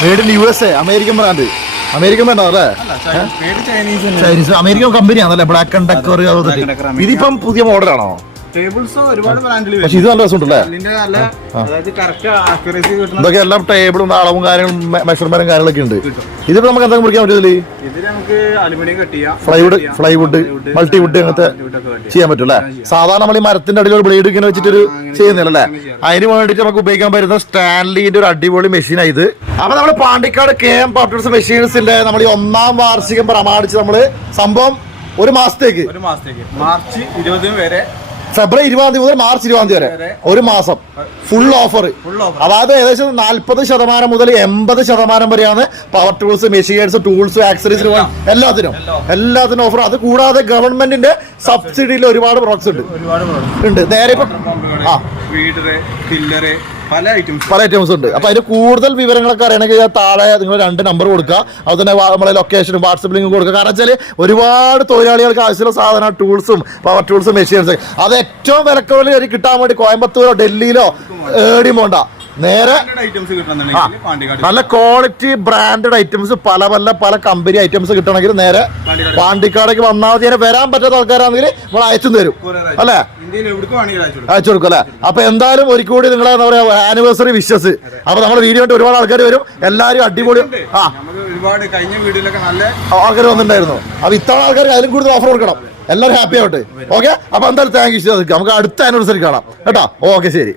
made in USA American brand അല്ലേ. ചൈനീസ് അമേരിക്കൻ കമ്പനിയാണല്ലേ. Black and Decker. ഇതിപ്പം പുതിയ മോഡലാണോ? പക്ഷെ ഇത് നല്ല രസമുണ്ടല്ലേ. ഇതൊക്കെ എല്ലാം ടേബിളും അളവും കാര്യങ്ങളും മെഷർമെന്റും കാര്യങ്ങളൊക്കെ ഉണ്ട്. ഇതിപ്പോ നമുക്ക് എന്തെങ്കിലും മുറിക്കാൻ പറ്റില്ല. ഫ്ലൈവുഡ് മൾട്ടിവുഡ് അങ്ങനത്തെ ചെയ്യാൻ പറ്റും അല്ലേ. സാധാരണ നമ്മൾ ഈ മരത്തിന്റെ അടിയിൽ ഒരു ബ്ലേഡ് ഇങ്ങനെ വെച്ചിട്ട് ചെയ്യുന്നില്ലല്ലേ. അതിന് വേണ്ടിട്ട് നമുക്ക് ഉപയോഗിക്കാൻ പറ്റുന്ന സ്റ്റാൻലിന്റെ ഒരു അടിപൊളി മെഷീനാണ് ഇത്. അപ്പൊ നമ്മൾ പാണ്ടിക്കാട് KM പവർടൂൾസ് മെഷീൻസിന്റെ നമ്മൾ ഈ 1ാം വാർഷികം പ്രമാണിച്ച് നമ്മള് സംഭവം ഒരു മാസത്തേക്ക് മാർച്ച് 20 വരെ ഫെബ്രുവരി 20 മുതൽ മാർച്ച് 20 വരെ ഒരു മാസം ഫുൾ ഓഫർ. അതായത് ഏകദേശം 40% മുതൽ 80% വരെയാണ് പവർ ടൂൾസ്, മെഷീൻസ്, ടൂൾസ്, ആക്സറീസിന് എല്ലാത്തിനും ഓഫർ. അത് കൂടാതെ ഗവൺമെന്റിന്റെ സബ്സിഡിയിൽ ഒരുപാട് പ്രോഡക്ട്സ് ഉണ്ട്. നേരെ ഇപ്പൊ പല ഐറ്റംസ് ഉണ്ട്. അപ്പൊ അതിന് കൂടുതൽ വിവരങ്ങളൊക്കെ അറിയണമെങ്കിൽ താഴെ നിങ്ങൾ 2 നമ്പർ കൊടുക്കുക. അതുതന്നെ നമ്മളെ ലൊക്കേഷനും വാട്സപ്പ് ലിങ്ക് കൊടുക്കുക. കാരണം വെച്ചാൽ ഒരുപാട് തൊഴിലാളികൾക്ക് ആവശ്യമുള്ള സാധനം ടൂൾസും പവർ ടൂൾസും മെഷീൻസ് അത് ഏറ്റവും വിലക്കുറവിൽ കിട്ടാൻ വേണ്ടി കോയമ്പത്തൂരോ ഡൽഹിയിലോ ഏടിയും പോണ്ട. നേരെ നല്ല ക്വാളിറ്റി ബ്രാൻഡഡ് ഐറ്റംസ് പല കമ്പനി ഐറ്റംസ് കിട്ടണമെങ്കിൽ നേരെ പാണ്ടിക്കാടേക്ക് വന്നാൽ മതി. വരാൻ പറ്റാത്ത ആൾക്കാരാണെങ്കിൽ നമ്മൾ അയച്ചും തരും അല്ലേ, അയച്ചു കൊടുക്കും അല്ലേ. അപ്പൊ എന്തായാലും ഒരു കൂടി നിങ്ങളെ എന്താ പറയാ ആനിവേഴ്സറി വിഷസ്. അപ്പൊ നമ്മുടെ വീഡിയോ ആയിട്ട് ഒരുപാട് ആൾക്കാർ വരും. എല്ലാവരും അടിപൊളി ആൾക്കാർ വന്നിട്ടുണ്ടായിരുന്നു. അപ്പൊ ഇത്തവണ ആൾക്കാർക്ക് അതിലും കൂടുതൽ ഓഫർ കൊടുക്കണം. എല്ലാവരും ഹാപ്പി ആവട്ടെ. ഓക്കെ, അപ്പൊ എന്തായാലും താങ്ക് യു. നമുക്ക് അടുത്ത ആനിവേഴ്സറി കാണാം കേട്ടോ. ഓക്കെ, ശരി.